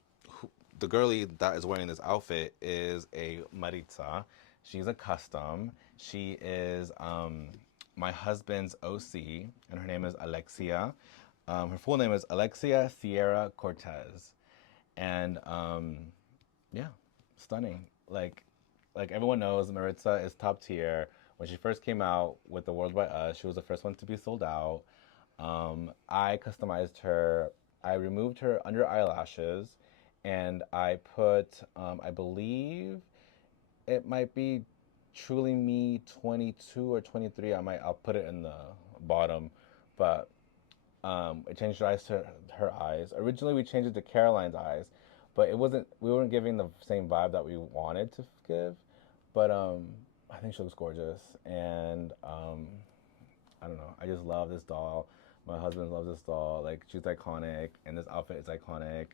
the girlie that is wearing this outfit is a Maritza. She's a custom. She is my husband's OC, and her name is Alexia. Her full name is Alexia Sierra Cortez, and yeah, stunning. Like everyone knows, Maritza is top tier. When she first came out with the World by Us, she was the first one to be sold out. I customized her. I removed her under eyelashes, and I put, I believe it might be Truly Me 22 or 23. I'll put it in the bottom, but it changed her eyes to her eyes. Originally, we changed it to Caroline's eyes, but it wasn't. We weren't giving the same vibe that we wanted to give. But I think she looks gorgeous, and I don't know. I just love this doll. My husband loves this doll. Like she's iconic, and this outfit is iconic,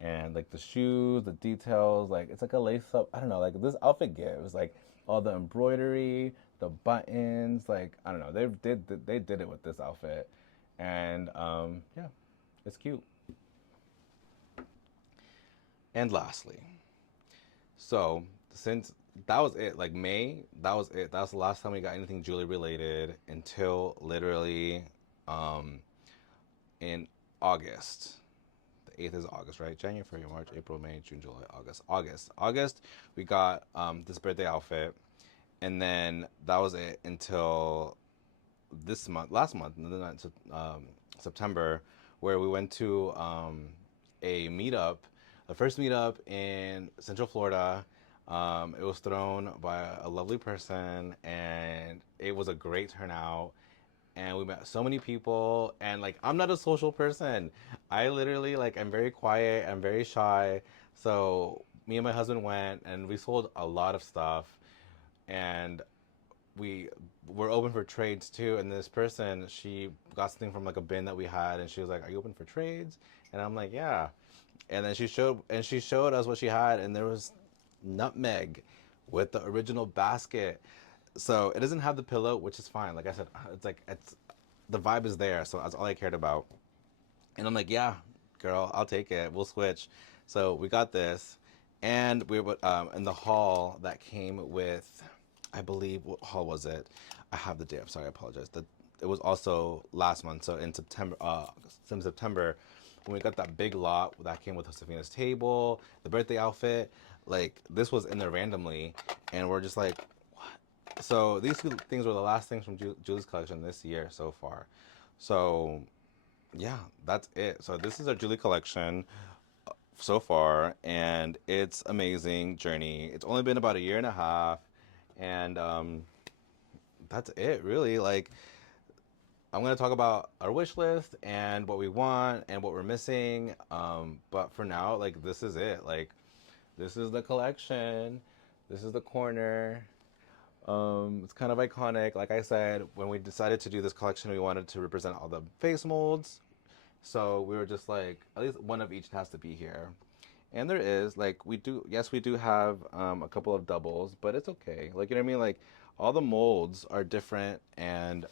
and like the shoes, the details, like it's like a lace up. I don't know. Like this outfit gives like all the embroidery, the buttons. Like I don't know. They did it with this outfit, and yeah, it's cute. And lastly, so since that was it, like May, that was it. That was the last time we got anything Julie related until literally um, in August. The 8th is August, right? January, February, March, April, May, June, July, August. August, we got this birthday outfit. And then that was it until this month, last month, September, where we went to a meetup, the first meetup in Central Florida. It was thrown by a lovely person, and it was a great turnout. And we met so many people, and like I'm not a social person. I literally like I'm very quiet. I'm very shy. So me and my husband went, and we sold a lot of stuff, and we were open for trades too. And this person, she got something from like a bin that we had, and she was like, "Are you open for trades?" And I'm like, "Yeah." And then she showed us what she had, and there was nutmeg with the original basket. So it doesn't have the pillow, which is fine. Like I said, it's the vibe is there, so that's all I cared about. And I'm like, yeah, girl, I'll take it. We'll switch. So we got this, and we were in the haul that came with, I believe, what haul was it? I have the date. I'm sorry, I apologize. It was also last month, so in September, when we got that big lot that came with Josefina's table, the birthday outfit, like this was in there randomly, and we're just like, so these two things were the last things from Julie's collection this year so far. So yeah, that's it. So this is our Julie collection so far, and it's amazing journey. It's only been about a year and a half, and that's it really. Like I'm gonna talk about our wish list and what we want and what we're missing. But for now, like this is it. Like this is the collection. This is the corner. It's kind of iconic. Like I said, when we decided to do this collection, we wanted to represent all the face molds. So we were just like, at least one of each has to be here. And there is, like, we do, yes, we do have a couple of doubles, but it's okay. Like, you know what I mean? Like, all the molds are different and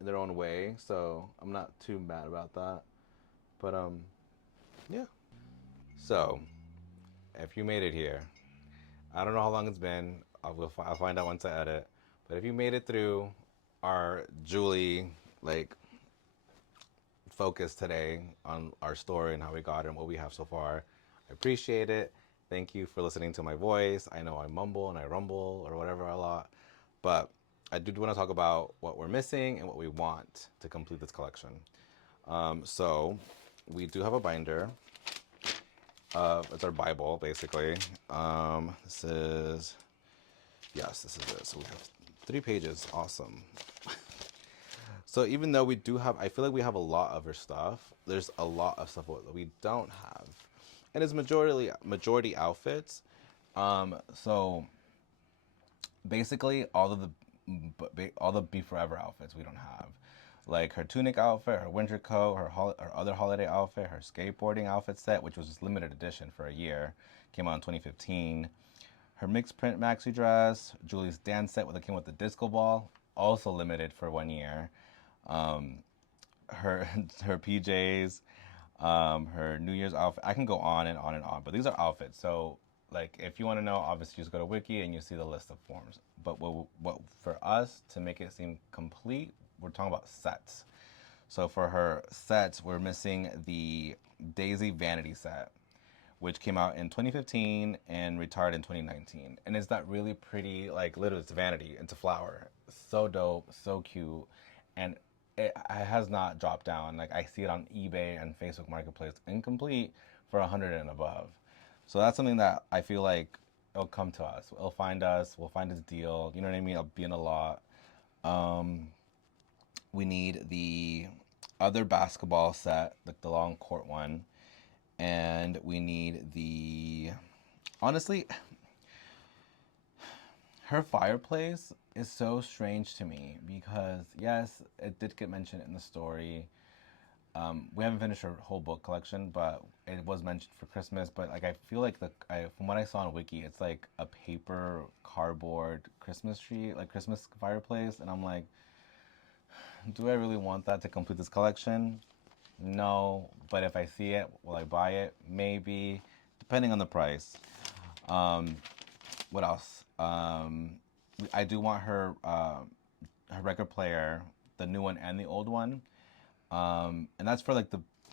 in their own way, so I'm not too mad about that. But yeah. So if you made it here, I don't know how long it's been. I'll find out once I edit. But if you made it through our Julie like focus today on our story and how we got it and what we have so far, I appreciate it. Thank you for listening to my voice. I know I mumble and I rumble or whatever a lot, but I do want to talk about what we're missing and what we want to complete this collection. So we do have a binder. It's our Bible, basically. This is, yes, this is it. So we have 3 pages. Awesome. So even though we do have, I feel like we have a lot of her stuff. There's a lot of stuff that we don't have, and it's majority outfits. So basically all the Be Forever outfits we don't have, like her tunic outfit, her winter coat, her other holiday outfit, her skateboarding outfit set, which was just limited edition for a year, came out in 2015. Her mixed print maxi dress, Julie's dance set that came with the disco ball, also limited for 1 year. Her her PJs, her New Year's outfit. I can go on and on and on, but these are outfits. So like if you want to know, obviously just go to Wiki and you see the list of forms. But what for us to make it seem complete, we're talking about sets. So for her sets, we're missing the Daisy Vanity set, which came out in 2015 and retired in 2019. And it's that really pretty, like literally it's vanity. It's a flower. So dope, so cute. And it has not dropped down. Like I see it on eBay and Facebook Marketplace incomplete for 100 and above. So that's something that I feel like it'll come to us. It'll find us. We'll find its deal. You know what I mean? It'll be in a lot. We need the other basketball set, like the long court one. And we need the, honestly, her fireplace is so strange to me because yes, it did get mentioned in the story. We haven't finished her whole book collection, but it was mentioned for Christmas. But like, I feel like from what I saw on Wiki, it's like a paper cardboard Christmas tree, like Christmas fireplace, and I'm like, do I really want that to complete this collection? No, but if I see it, will I buy it? Maybe, depending on the price. What else? I do want her record player, the new one and the old one, and that's for like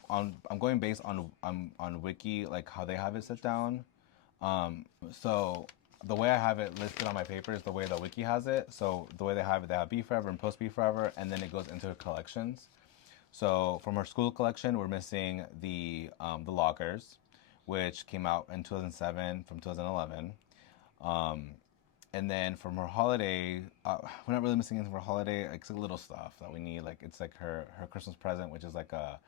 I'm going based on Wiki, like how they have it set down. So the way I have it listed on my paper is the way that Wiki has it. So the way they have it, they have Be Forever and Post Be Forever, and then it goes into collections. So from our school collection, we're missing the lockers, which came out in 2007 from 2011. And then from her holiday, we're not really missing anything for holiday, except little stuff that we need. Like it's like her Christmas present, which is like a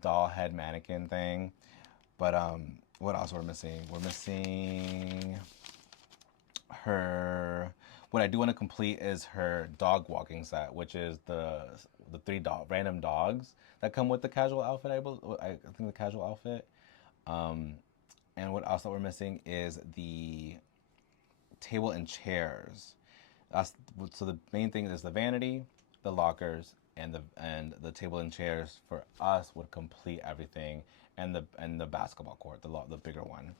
doll head mannequin thing. But what else we're missing? We're missing her. What I do want to complete is her dog walking set, which is the random dogs that come with the casual outfit. I think the casual outfit. And what else that we're missing is the table and chairs. So the main thing is the vanity, the lockers, and the table and chairs for us would complete everything, and the basketball court, the bigger one.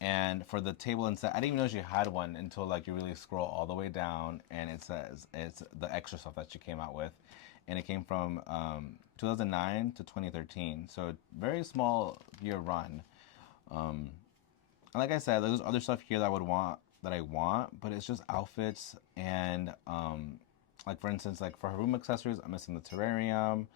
And for the table and set, I didn't even know she had one until like you really scroll all the way down, and it says it's the extra stuff that she came out with, and it came from 2009 to 2013, so very small year run. And like I said, there's other stuff here that I want, but it's just outfits and like for instance, like for her room accessories, I'm missing the terrarium.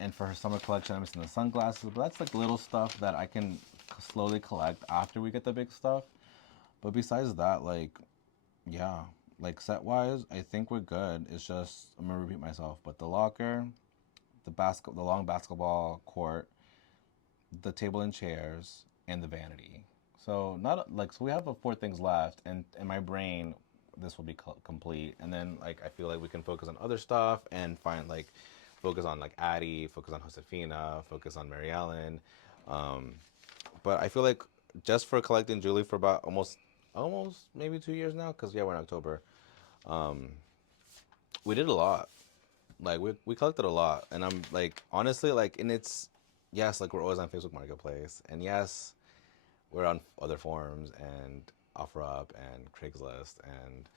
And for her summer collection, I'm missing the sunglasses. But that's like little stuff that I can slowly collect after we get the big stuff. But besides that, like, yeah, like set wise, I think we're good. It's just I'm gonna repeat myself, but the locker, the long basketball court, the table and chairs, and the vanity. So not like so we have 4 things left, and in my brain, this will be complete. And then like I feel like we can focus on other stuff and find like focus on like Addie, focus on Josefina, focus on Mary Ellen. But I feel like just for collecting Julie for about almost almost maybe 2 years now, because yeah, we're in October. Um, we did a lot. Like we collected a lot, and I'm like honestly like, and it's yes, like we're always on Facebook Marketplace, and yes, we're on other forums and OfferUp and Craigslist and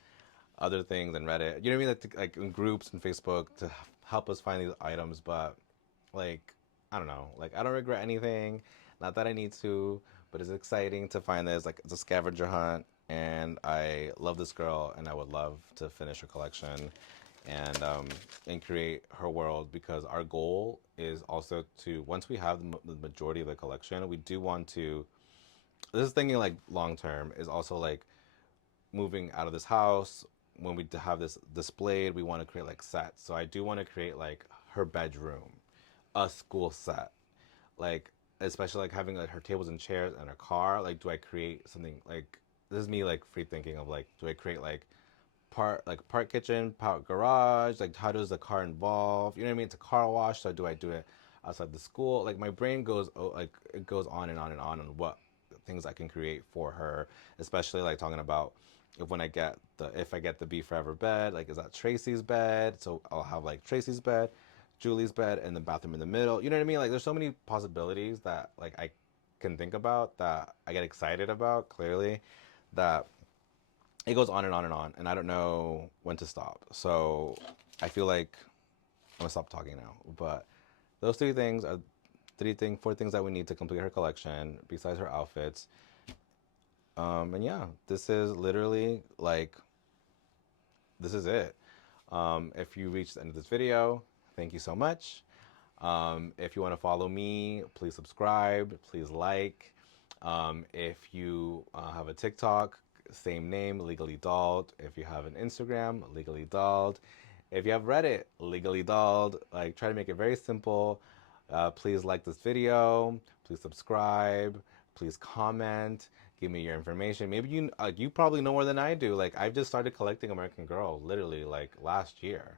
other things and Reddit. You know what I mean? Like in groups and Facebook to help us find these items, but like I don't know, like I don't regret anything. Not that I need to, but it's exciting to find this. Like it's a scavenger hunt, and I love this girl, and I would love to finish her collection, and create her world, because our goal is also to, once we have the majority of the collection, we do want to. This is thinking like long term, is also like moving out of this house. When we have this displayed, we want to create like sets. So I do want to create like her bedroom, a school set, like especially like having like her tables and chairs and her car. Like, do I create something like, this is me like free thinking of like, do I create part kitchen, part garage? Like, how does the car involve? You know what I mean? It's a car wash. So do I do it outside the school? Like, my brain goes like it goes on and on and on what things I can create for her. Especially like talking about if I get the Be Forever bed, like is that Tracy's bed? So I'll have like Tracy's bed, Julie's bed, and the bathroom in the middle. You know what I mean? Like, there's so many possibilities that like I can think about, that I get excited about. Clearly, that it goes on and on and on, and I don't know when to stop. So I feel like I'm gonna stop talking now. But those three things are four things that we need to complete her collection besides her outfits. And yeah, this is literally like, this is it. If you reach the end of this video, thank you so much. If you want to follow me, please subscribe, please like. If you have a TikTok, same name, Legally Dolled. If you have an Instagram, Legally Dolled. If you have Reddit, Legally Dolled. Like, try to make it very simple. Please like this video. Please subscribe. Please comment. Give me your information. Maybe you probably know more than I do. Like, I've just started collecting American Girl literally like last year.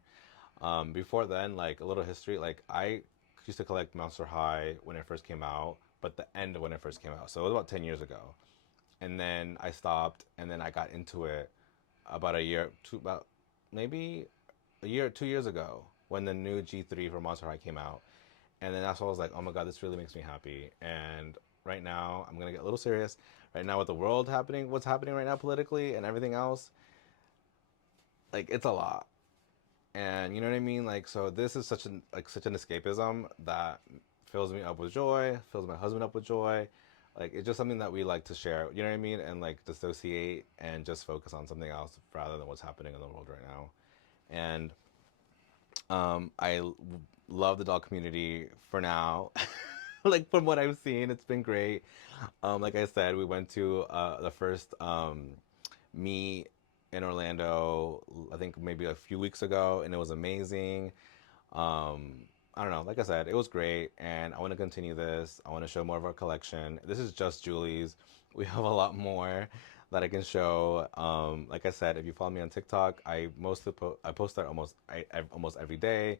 Before then, like a little history, like I used to collect Monster High when it first came out, but the end of when it first came out. So it was about 10 years ago. And then I stopped, and then I got into it about maybe a year, 2 years ago, when the new G3 for Monster High came out. And then that's when I was like, oh my God, this really makes me happy. And right now, I'm going to get a little serious. Right now, with the world happening, what's happening right now politically and everything else, like, it's a lot. And you know what I mean? Like, so this is such an escapism that fills me up with joy, fills my husband up with joy. Like, it's just something that we like to share, you know what I mean? And like dissociate and just focus on something else rather than what's happening in the world right now. And love the dog community for now. Like, from what I've seen, it's been great. Like I said, we went to the first meet in Orlando, I think maybe a few weeks ago, and it was amazing. Um, I don't know. Like I said, it was great, and I want to continue this. I want to show more of our collection. This is just Julie's. We have a lot more that I can show. Like I said, if you follow me on TikTok, I post there almost every day,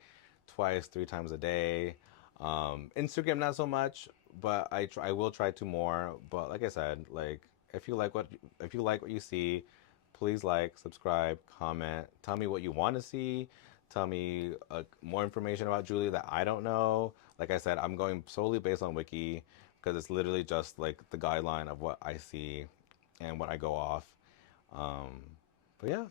twice, 3 times a day. Instagram not so much, but I will try to more. But like I said, like if you like what you see, please like, subscribe, comment, tell me what you want to see. Tell me more information about Julie that I don't know. Like I said, I'm going solely based on Wiki, because it's literally just like the guideline of what I see and what I go off. But yeah,